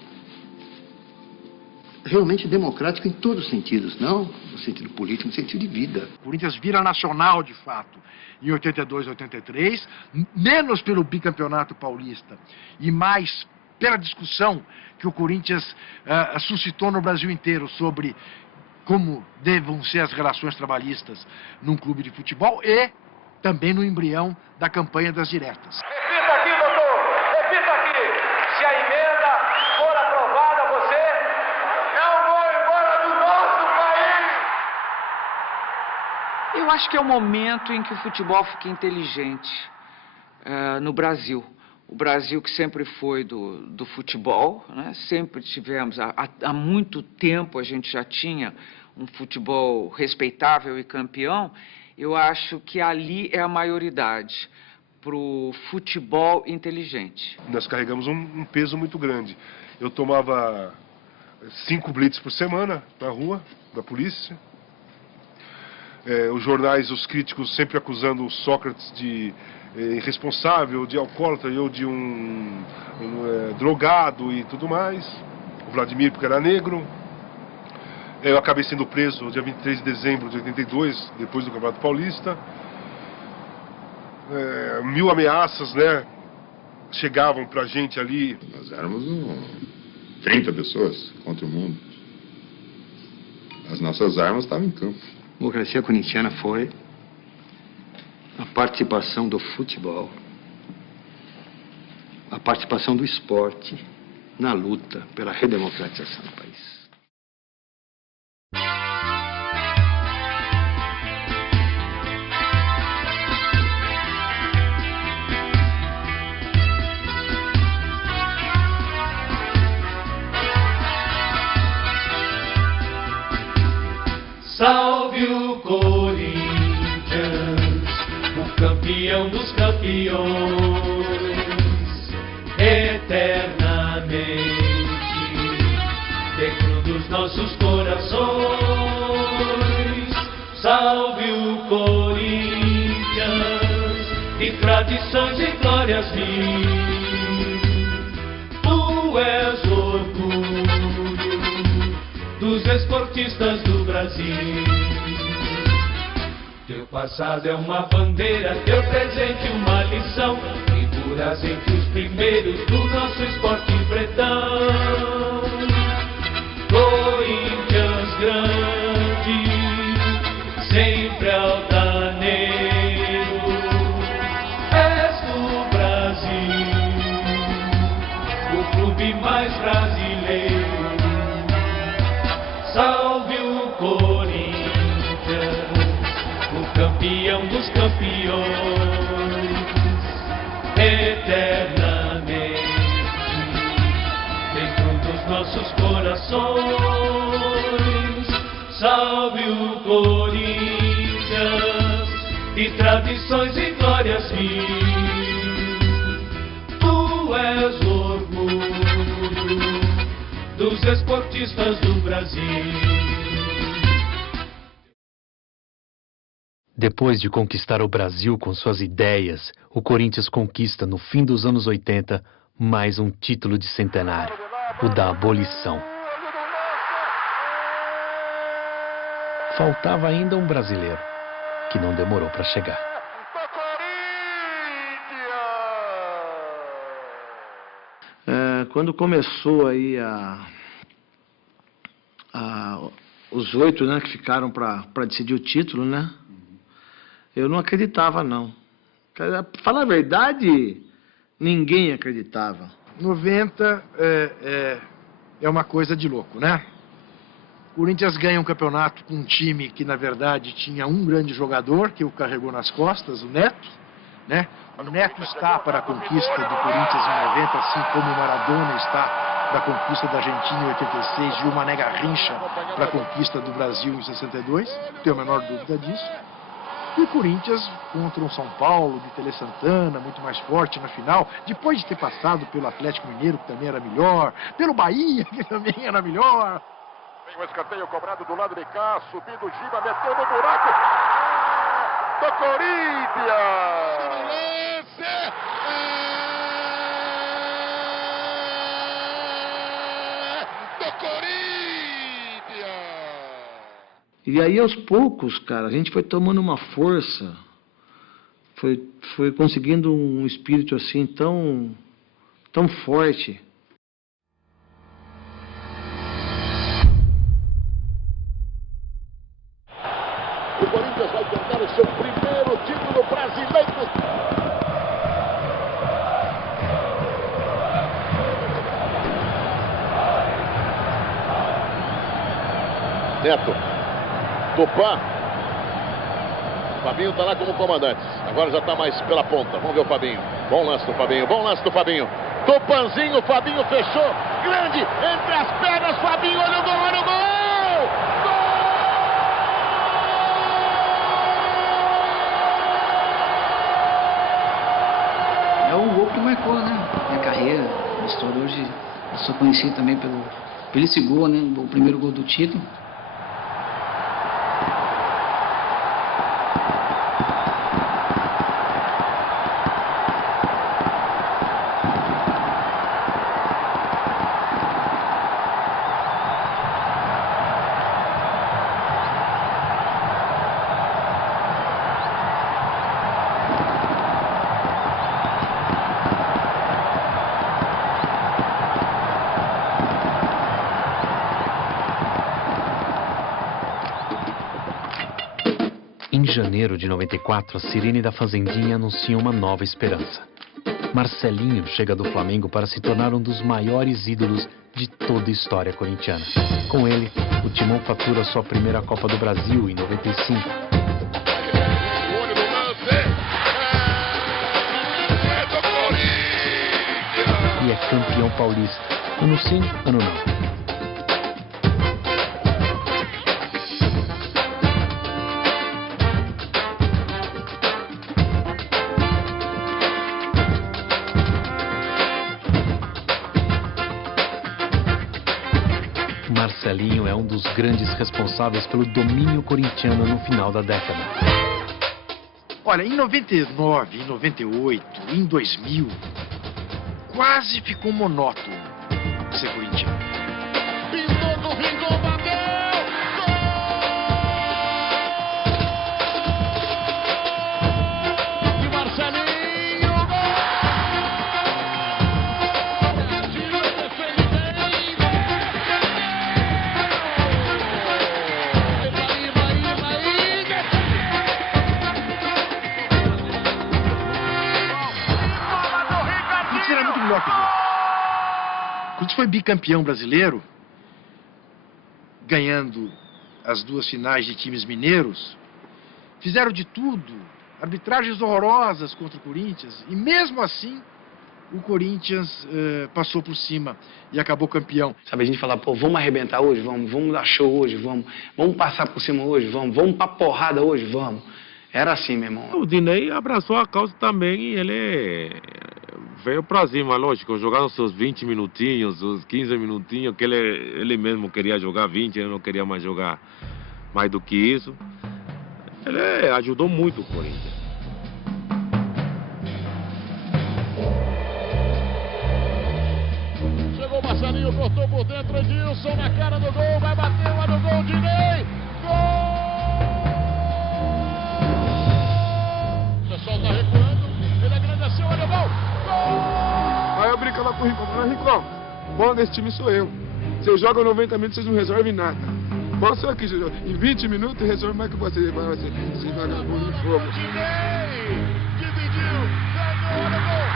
realmente democrático em todos os sentidos, não no sentido político, no sentido de vida. O Corinthians vira nacional, de fato, em 82, 83, menos pelo bicampeonato paulista e mais pela discussão que o Corinthians suscitou no Brasil inteiro sobre como devam ser as relações trabalhistas num clube de futebol e também no embrião da campanha das diretas. Repita aqui, doutor. Repita aqui. Se a emenda for aprovada, você não vai embora do nosso país. Eu acho que é o momento em que o futebol fica inteligente no Brasil. O Brasil que sempre foi do futebol, né? Sempre tivemos, há muito tempo a gente já tinha um futebol respeitável e campeão. Eu acho que ali é a maioridade para o futebol inteligente. Nós carregamos um peso muito grande. Eu tomava 5 blitz por semana na rua, da polícia. Os jornais, os críticos sempre acusando o Sócrates de irresponsável, de alcoólatra, eu de drogado e tudo mais. O Vladimir porque era negro. Eu acabei sendo preso dia 23 de dezembro de 82, depois do Campeonato Paulista. 1000 ameaças, né, chegavam pra gente ali. Nós éramos 30 pessoas contra o mundo. As nossas armas estavam em campo. A democracia corintiana foi a participação do futebol, a participação do esporte na luta pela redemocratização do país. Salve o Corinthians, o campeão dos campeões, eternamente dentro dos nossos corações. Salve o Corinthians, de tradições e glórias mil. Tu és orgulho dos esportistas do Brasil. Teu passado é uma bandeira, teu presente uma lição. Figuras entre os primeiros do nosso esporte pretão. Corinthians grande, sempre altaneiro. És do Brasil, o clube mais brasileiro. Salve o Corinthians, o campeão dos campeões, eternamente dentro dos nossos corações. Salve o Corinthians, de tradições e glórias mil. Tu és orgulho dos esportistas do Brasil. Depois de conquistar o Brasil com suas ideias, o Corinthians conquista, no fim dos anos 80, mais um título de centenário, o da abolição. Faltava ainda um brasileiro, que não demorou para chegar. Quando começou aí os 8, né, que ficaram para decidir o título, né? Eu não acreditava, não. Pra falar a verdade, ninguém acreditava. 90 é uma coisa de louco, né? O Corinthians ganha um campeonato com um time que, na verdade, tinha um grande jogador que o carregou nas costas, o Neto, né? O Neto está para a conquista do Corinthians em 90, assim como o Maradona está da conquista da Argentina em 86 e o Mané Garrincha para a conquista do Brasil em 62, não tenho a menor dúvida disso. E o Corinthians contra um São Paulo de Tele Santana, muito mais forte na final, depois de ter passado pelo Atlético Mineiro, que também era melhor, pelo Bahia, que também era melhor. Vem o escanteio cobrado do lado de cá, subindo o Giba, meteu no buraco do Corinthians! E aí, aos poucos, cara, a gente foi tomando uma força, foi conseguindo um espírito assim tão forte. O Corinthians vai tentar o seu primeiro título brasileiro. Neto. Tupã. Fabinho está lá como comandante. Agora já está mais pela ponta. Vamos ver o Fabinho. Bom lance do Fabinho. Bom lance do Fabinho. Tupanzinho. Fabinho fechou. Grande. Entre as pernas. Fabinho. Olha o gol. Olha o gol. É o gol que marcou, né? Minha carreira. A história hoje. Eu sou conhecido também pelo esse gol, né? O primeiro gol do título. Em janeiro de 94, a sirene da Fazendinha anuncia uma nova esperança. Marcelinho chega do Flamengo para se tornar um dos maiores ídolos de toda a história corintiana. Com ele, o Timão fatura sua primeira Copa do Brasil em 95. E é campeão paulista. Ano sim, ano não. Marcelinho é um dos grandes responsáveis pelo domínio corintiano no final da década. Olha, em 99, em 98, em 2000, quase ficou monótono ser corintiano. Pintou, vingou, bateu! Gol! E Marcelinho, O Corinthians foi bicampeão brasileiro, ganhando as duas finais de times mineiros. Fizeram de tudo, arbitragens horrorosas contra o Corinthians, e mesmo assim o Corinthians passou por cima e acabou campeão. Sabe, a gente fala, pô, vamos arrebentar hoje? Vamos dar show hoje? Vamos passar por cima hoje? Vamos pra porrada hoje? Vamos. Era assim, meu irmão. O Dinei abraçou a causa também e ele veio pra cima, lógico, jogar os seus 20 minutinhos, os 15 minutinhos, que ele mesmo queria jogar 20, ele não queria mais jogar mais do que isso. Ele ajudou muito o Corinthians. Chegou o Marcelinho, cortou por dentro, Edilson na cara do gol, vai bater, olha o gol, Dinei! Gol! O pessoal tá recuando, ele agradeceu, olha o gol! Aí eu brinco lá com o Rico, falando, Rico, bola desse time sou eu. Você joga 90 minutos, vocês não resolvem nada. Bola só aqui, em 20 minutos resolve mais que você. Vai ser esse vagabundo de fogo. Dividiu, ganhou, olha o gol!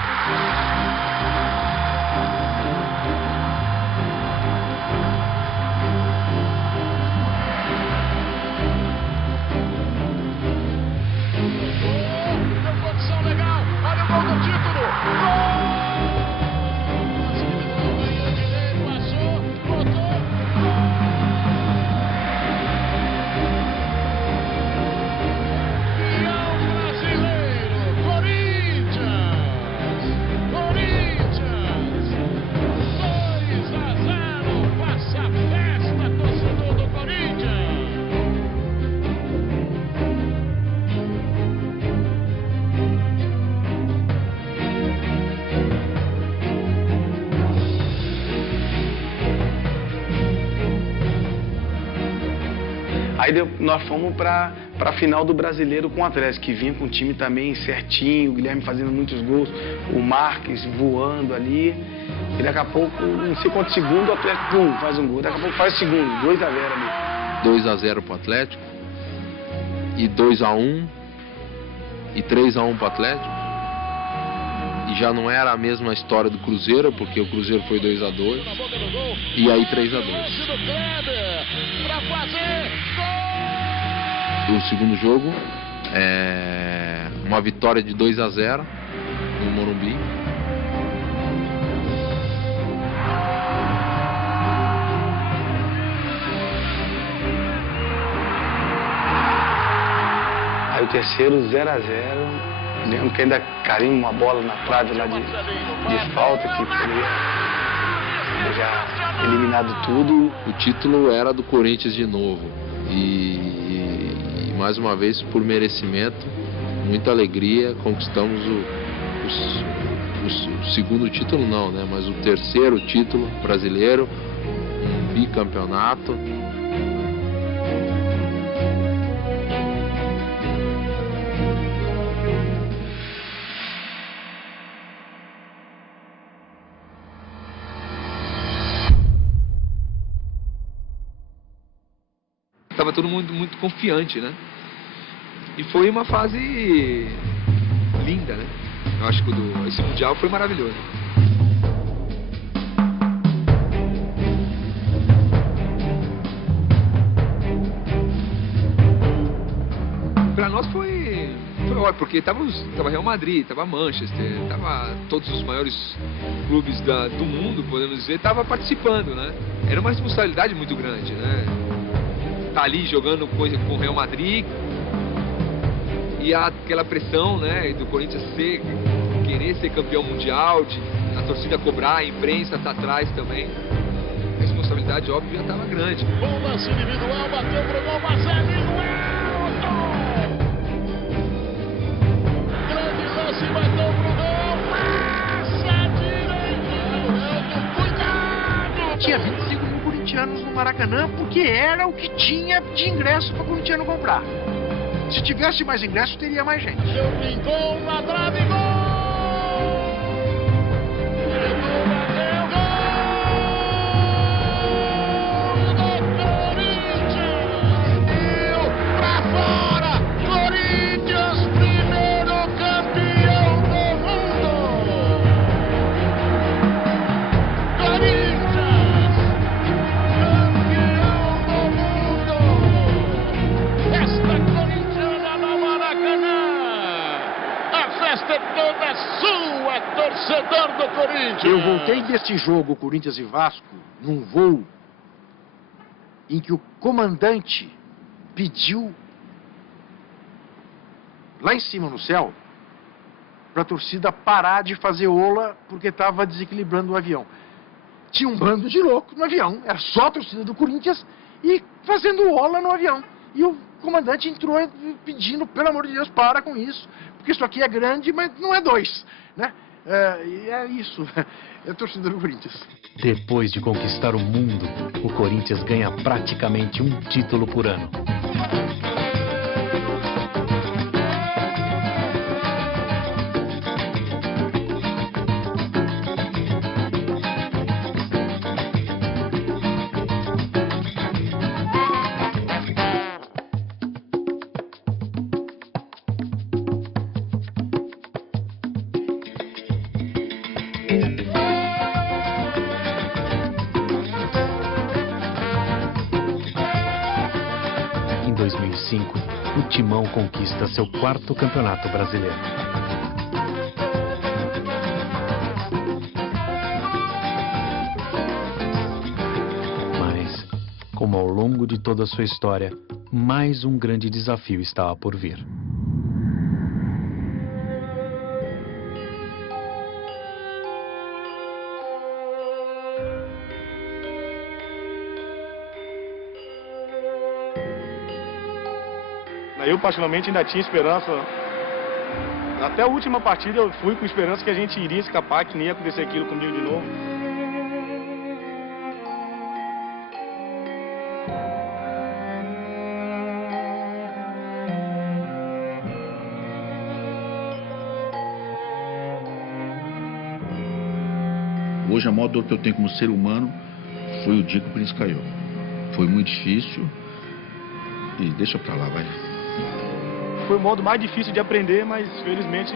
Gol do título! Gol! Aí nós fomos para a final do Brasileiro com o Atlético, que vinha com um time também certinho, o Guilherme fazendo muitos gols, o Marques voando ali. E daqui a pouco, não sei quantos segundos, o Atlético faz um gol. Daqui a pouco faz o segundo, 2-0 ali. 2-0 pro Atlético, e 2-1, e 3-1 pro Atlético. E já não era a mesma história do Cruzeiro, porque o Cruzeiro foi 2-2, e aí 3-2. O segundo jogo, uma vitória de 2-0 no Morumbi. Aí o terceiro, 0-0. Lembro que ainda carimba uma bola na trave lá de falta, que poderia ter já eliminado tudo. O título era do Corinthians de novo. E mais uma vez, por merecimento, muita alegria, conquistamos o segundo título, não, né? Mas o terceiro título brasileiro, um bicampeonato. Estava todo mundo muito confiante, né? E foi uma fase linda, né? Eu acho que esse Mundial foi maravilhoso. Para nós foi ótimo, porque tava Real Madrid, tava Manchester, tava todos os maiores clubes do mundo, podemos dizer, tava participando, né? Era uma responsabilidade muito grande, né? Tá ali jogando com o Real Madrid e aquela pressão, né, do Corinthians querer ser campeão mundial, a torcida cobrar, a imprensa tá atrás também. A responsabilidade, óbvio, já estava grande. Bom lance individual, bateu pro gol, Marcelinho, grande lance, bateu pro gol, passa direitinho, cuidado! Tinha 25 mil corintianos no Maracanã porque era o que tinha de ingresso para o corintiano comprar. Se tivesse mais ingresso, teria mais gente. Brincou na trave, gol! Pra fora! Corinthians, primeiro campeão do mundo! Corinthians, campeão do mundo! Festa corintiana no Maracanã! A festa é toda sua, torcedor do Corinthians! Eu voltei desse jogo, Corinthians e Vasco, num voo em que o comandante pediu lá em cima no céu para a torcida parar de fazer ola porque estava desequilibrando o avião. Tinha um bando de loucos no avião, era só a torcida do Corinthians e fazendo ola no avião. E o comandante entrou pedindo, pelo amor de Deus, para com isso, porque isso aqui é grande, mas não é 2, né? E é isso, é a torcida do Corinthians. Depois de conquistar o mundo, o Corinthians ganha praticamente um título por ano. Em 2005, o Timão conquista seu 4º campeonato brasileiro. Mas, como ao longo de toda a sua história, mais um grande desafio estava por vir. Eu, particularmente, ainda tinha esperança. Até a última partida eu fui com esperança que a gente iria escapar, que nem ia acontecer aquilo comigo de novo. Hoje a maior dor que eu tenho como ser humano foi o dia que o Corinthians caiu. Foi muito difícil e deixa pra lá, vai. Foi o modo mais difícil de aprender, mas felizmente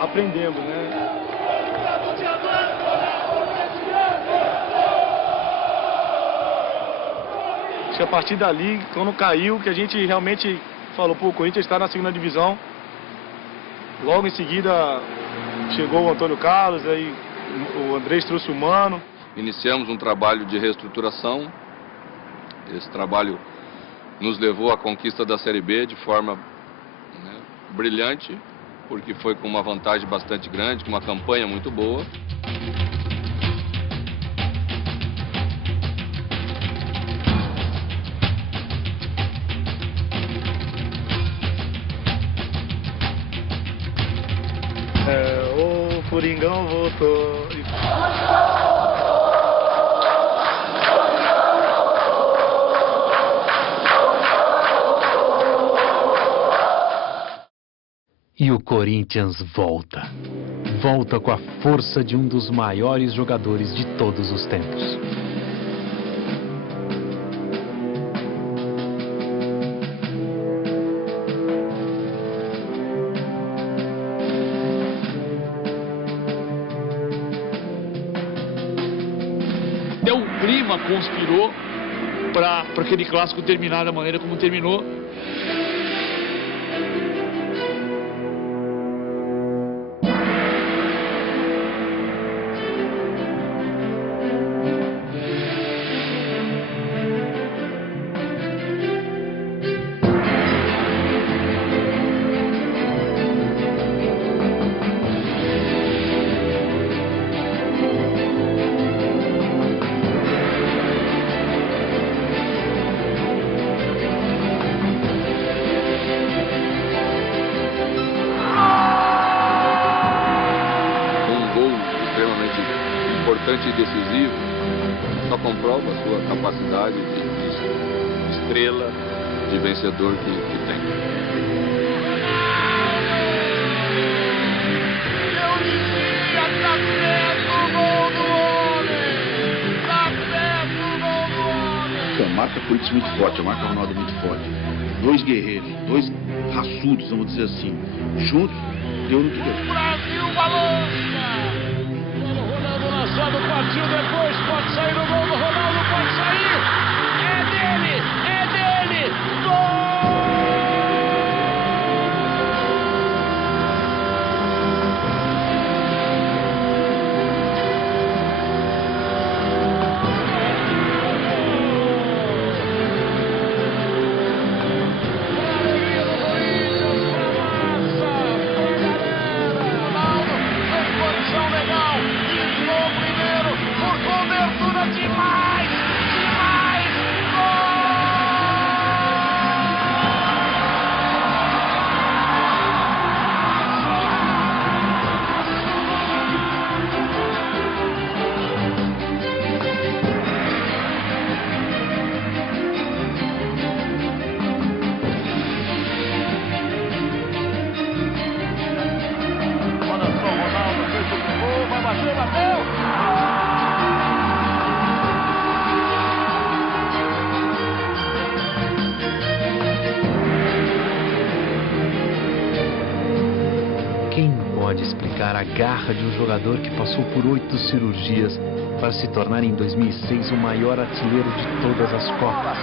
aprendemos, né? Acho que a partir dali, quando caiu, que a gente realmente falou, pô, o Corinthians está na segunda divisão. Logo em seguida chegou o Antônio Carlos, aí o Andrés trouxe o Mano. Iniciamos um trabalho de reestruturação. Esse trabalho nos levou à conquista da Série B de forma, né, brilhante, porque foi com uma vantagem bastante grande, com uma campanha muito boa. O Coringão voltou. E o Corinthians volta. Volta com a força de um dos maiores jogadores de todos os tempos. Até o clima conspirou para aquele clássico terminar da maneira como terminou. Importante e decisivo, só comprova a sua capacidade de estrela, de vencedor que tem. Eu dizia, tá perto o gol do homem! Tá perto o gol do homem! A marca Corinthians muito forte, a marca Ronaldo muito forte. Dois guerreiros, dois raçudos, vamos dizer assim, juntos, deu no que deu. Brasil balança! Lançado, partiu depois, pode sair o gol do Ronaldo, pode sair! É dele! É dele! Gol! Quem pode explicar a garra de um jogador que passou por 8 cirurgias para se tornar em 2006 o maior artilheiro de todas as Copas?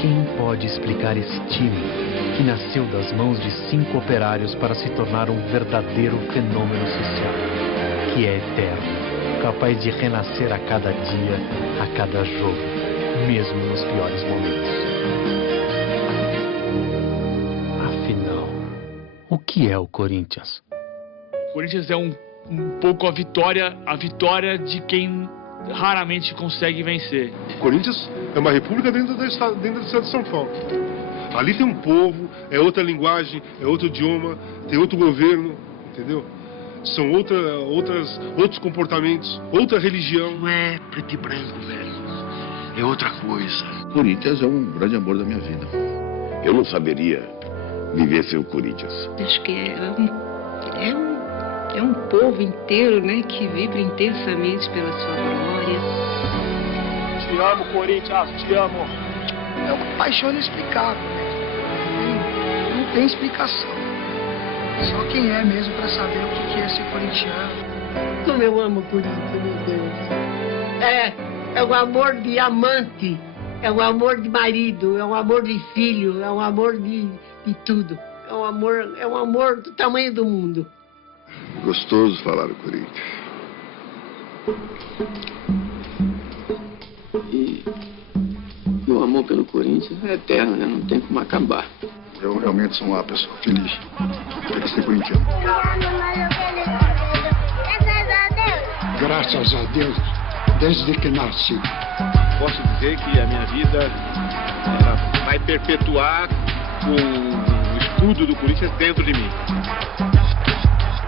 Quem pode explicar esse time que nasceu das mãos de 5 operários para se tornar um verdadeiro fenômeno social, que é eterno, capaz de renascer a cada dia, a cada jogo, mesmo nos piores momentos? Afinal, o que é o Corinthians? O Corinthians é um pouco a vitória de quem raramente consegue vencer. O Corinthians é uma república dentro do estado de São Paulo. Ali tem um povo, é outra linguagem, é outro idioma, tem outro governo, entendeu? São outros comportamentos, outra religião. Não é preto e branco, velho. é outra coisa. Corinthians é um grande amor da minha vida. Eu não saberia viver sem o Corinthians. Acho que é um povo inteiro, né, que vibra intensamente pela sua glória. Te amo, Corinthians, te amo. É uma paixão inexplicável, né? Não tem explicação. Só quem é mesmo para saber o que é ser corintiano. Como eu amo o Corinthians, meu Deus. É o amor de amante, é o amor de marido, é o amor de filho, é o amor de tudo. É um amor do tamanho do mundo. Gostoso falar o Corinthians. E o amor pelo Corinthians é eterno, né? Não tem como acabar. Eu realmente sou uma pessoa feliz de ser corintiano. Graças a Deus, desde que nasci. Posso dizer que a minha vida ela vai perpetuar com o escudo do Corinthians dentro de mim.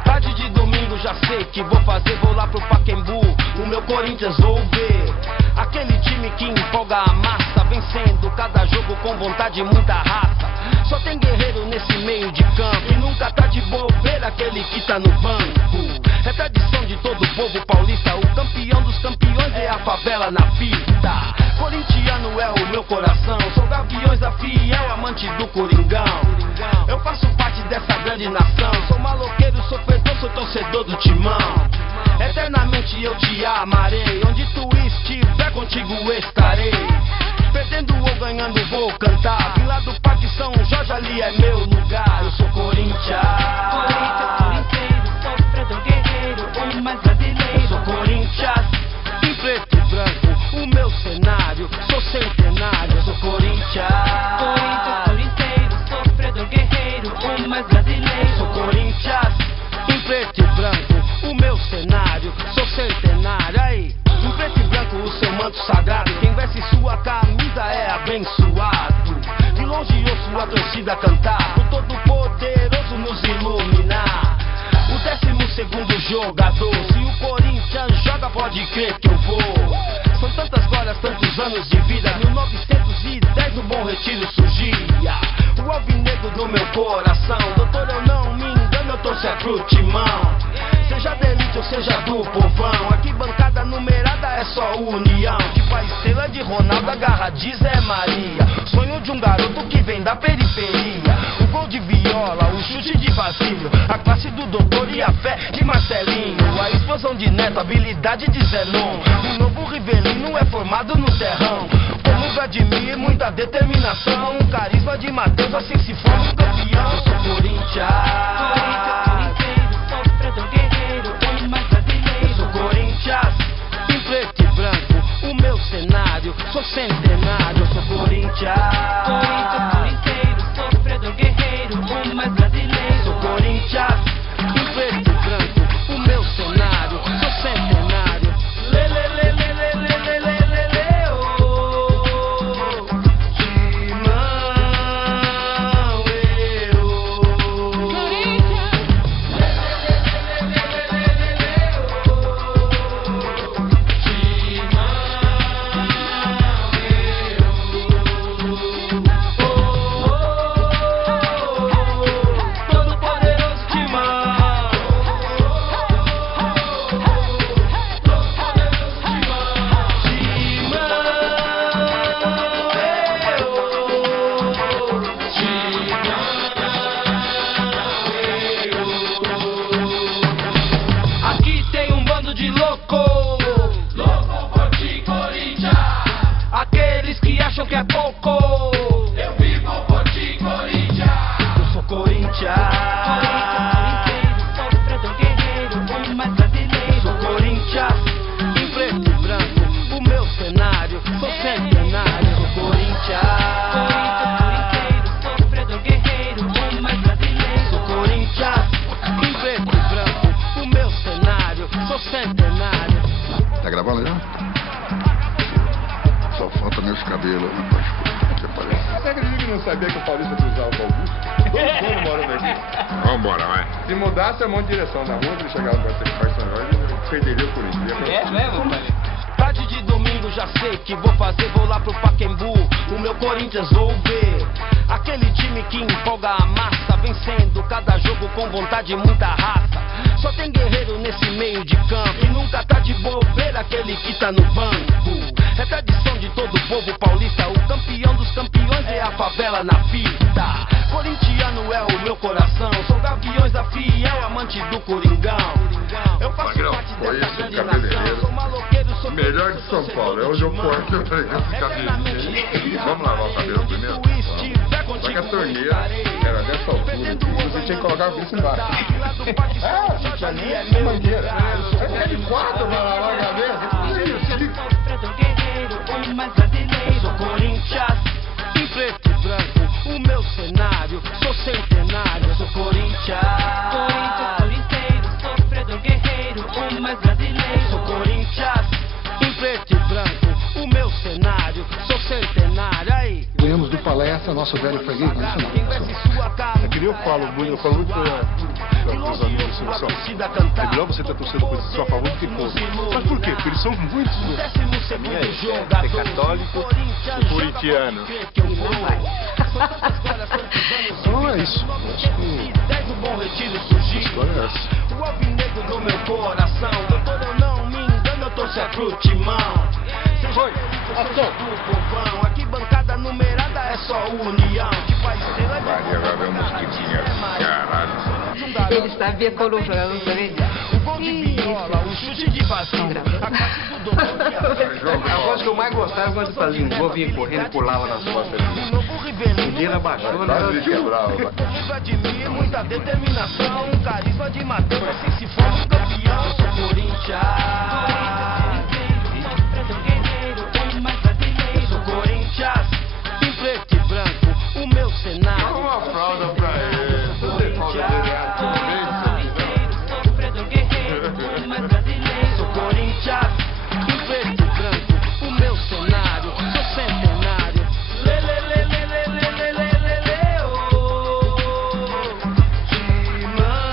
Tarde de domingo já sei que vou fazer, vou lá pro Pacaembu, o meu Corinthians vou ver. Aquele time que empolga a massa, vencendo cada jogo com vontade e muita raça. Só tem guerreiro nesse meio de campo e nunca tá de bobeira aquele que tá no banco. É tradição de todo o povo paulista, o campeão dos campeões é a favela na pista. Corintiano é o meu coração, sou Gaviões da Fiel, amante do Coringão. Eu faço parte dessa grande nação, sou maloqueiro, sofredor, sou torcedor do Timão. Eternamente eu te amarei, onde tu estiver contigo estarei. Perdendo ou ganhando vou cantar, vim lá do Parque São Jorge, ali é meu lugar. Eu sou Corinthians, corinteiro, sofredor guerreiro, o mais brasileiro. Eu sou Corinthians, em preto e branco, o meu cenário, sou centenário. Eu sou Corinthians, corinteiro, sofredor guerreiro, o mais brasileiro. Eu sou Corinthians, em preto e branco, o meu cenário, sou centenário. Aí, em preto e branco o seu manto sagrado, quem veste sua camisa é abençoado. De longe ouço a torcida cantar, o Todo-Poderoso nos iluminar. O 12º jogador, se o Corinthians joga pode crer que eu vou. São tantas glórias, tantos anos de vida, 1910 no Bom Retiro surgia o alvinegro do meu coração. Doutor, eu não me engano, eu torço é pro Timão. Seja da elite ou seja do povão, aqui bancada numerada é só união. Tipo a estrela de Ronaldo, agarra de Zé Maria, sonho de um garoto que vem da periferia. O gol de Viola, o chute de Basílio, a classe do doutor e a fé de Marcelinho, a explosão de Neto, a habilidade de Zenon. O novo Rivelino é formado no terrão, como Vladimir, muita determinação. O carisma de Matheus, assim se forma um campeão. Eu sou Corinthians, em preto e branco, o meu cenário, sou centenário. Eu sou Corinthians, corinteiro, sofredor guerreiro, o mais brasileiro. Sou Corinthians, em preto e branco, o meu cenário, sou centenário. Lê, lê, lê, lê, lê, lê, lê, lê, lê, lê, oh. Timão, aqui tem um bando de louco, louco por ti, Corinthians. Aqueles que acham que é pouco, eu vivo por ti, Corinthians. Eu sou Corinthians, sofredor guerreiro, o mais brasileiro. Eu sou Corinthians, em preto e branco, o meu cenário, sou centenário. Eu sou Corinthians, sofredor guerreiro, o mais brasileiro. Eu sou Corinthians, em preto e branco, o meu cenário, sou centenário. Tá gravando já? Só falta meus cabelos, rapaz. Você parece. Você acredita que não sabia que o Paulista cruzava o Augusto? Todo mundo morando aqui. Vambora, vai. Se mudasse a mão de direção da rua, ele chegava para ser São Jorge, perderia o Corinthians. É mesmo, pai? Tarde de domingo já já sei que vou fazer, vou lá pro Pacaembu. O meu Corinthians vou ver. Aquele time que empolga a massa, vencendo cada jogo com vontade e muita raça. Só tem guerreiro nesse meio de campo e nunca tá de bobeira aquele que tá no banco. É tradição de todo o povo paulista, o campeão dos campeões é a favela na pista. Corintiano é o meu coração, sou Gaviões da Fiel, amante do Coringão. Eu faço parte dessa grande nação, sou maloqueiro, sou melhor de São Paulo, é onde eu corto esse cabelinho aí. Vamos lavar o cabelo primeiro? Só que a torneira era dessa altura aqui, você tinha que colocar isso embaixo. É mangueira. É de 4 pra lavar a cabeça. Sou Corinthians, em preto e branco, o meu cenário, sou centenário, sou Corinthians. Corinteiro, sofredor guerreiro, o mais brasileiro. Sou Corinthians, em preto e branco, o meu cenário, sou centenário. Aí. Ganhamos do Palestra, nosso velho freguês nacional. É que nem eu falo muito para os amigos de seleção. É melhor você ter torcida com a sua favor do que contra. Mas por quê? Porque eles são muitos. A minha é ser católico e corintiano. Não é isso. O alvinegro do meu coração, doutor, eu não me engano, eu torço pro timão. Foi, ação. Aqui bancada numerada é só união. Que faz estrela de Maria, vai ver um mosquitinho. Caralho. Ele sabia colorando, também. O gol de viola, o chute de vacina. A classe do doutor. A coisa que eu mais gostava quando fazia um gol, vinha correndo e pulava nas costas. O dedo abaixou, né? Eu admiro muita determinação, carisma de Mateus, assim se for um campeão. Eu sou Corinthians. Eu sou Corinthians, em preto e branco, o meu cenário. Uma fralda pra ele. Sou Corinthians, em preto e branco, o meu cenário, sou centenário. Lê, lê, lê, lê, lê, lê, lê, lê, lê, lê, oh. Timão,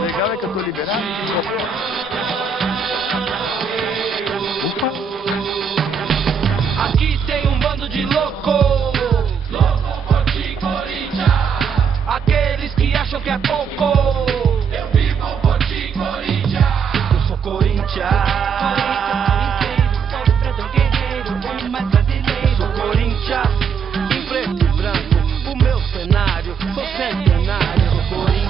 Legal é que eu tô liberado. Aqui tem um bando de louco, louco por ti, Corinthians. Aqueles que acham que é pouco, eu vivo por ti, Corinthians. Eu sou Corinthians. Sou Corinthians, em preto e branco, o meu cenário, sou centenário. Sou Corinthians.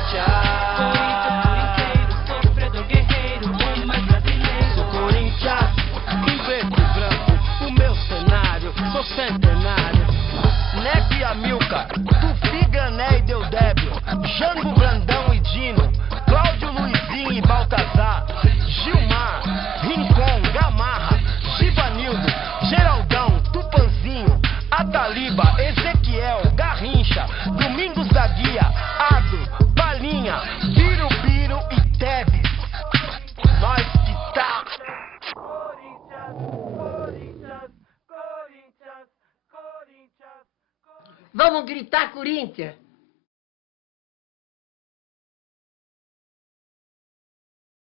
Centenário, Nepe Amilcar, Tupi, Gané e Deodébio, Jango, Brandão e Dino, Cláudio, Luizinho e Baltazar, Gilmar, Rincon, Gamarra, Givanildo, Geraldão, Tupanzinho, Ataliba, Ezequiel, Garrincha, Domingos da Guia, Ado, Balinha, Birubiru e Tebes. Nós que tá. Vamos gritar, Corinthians!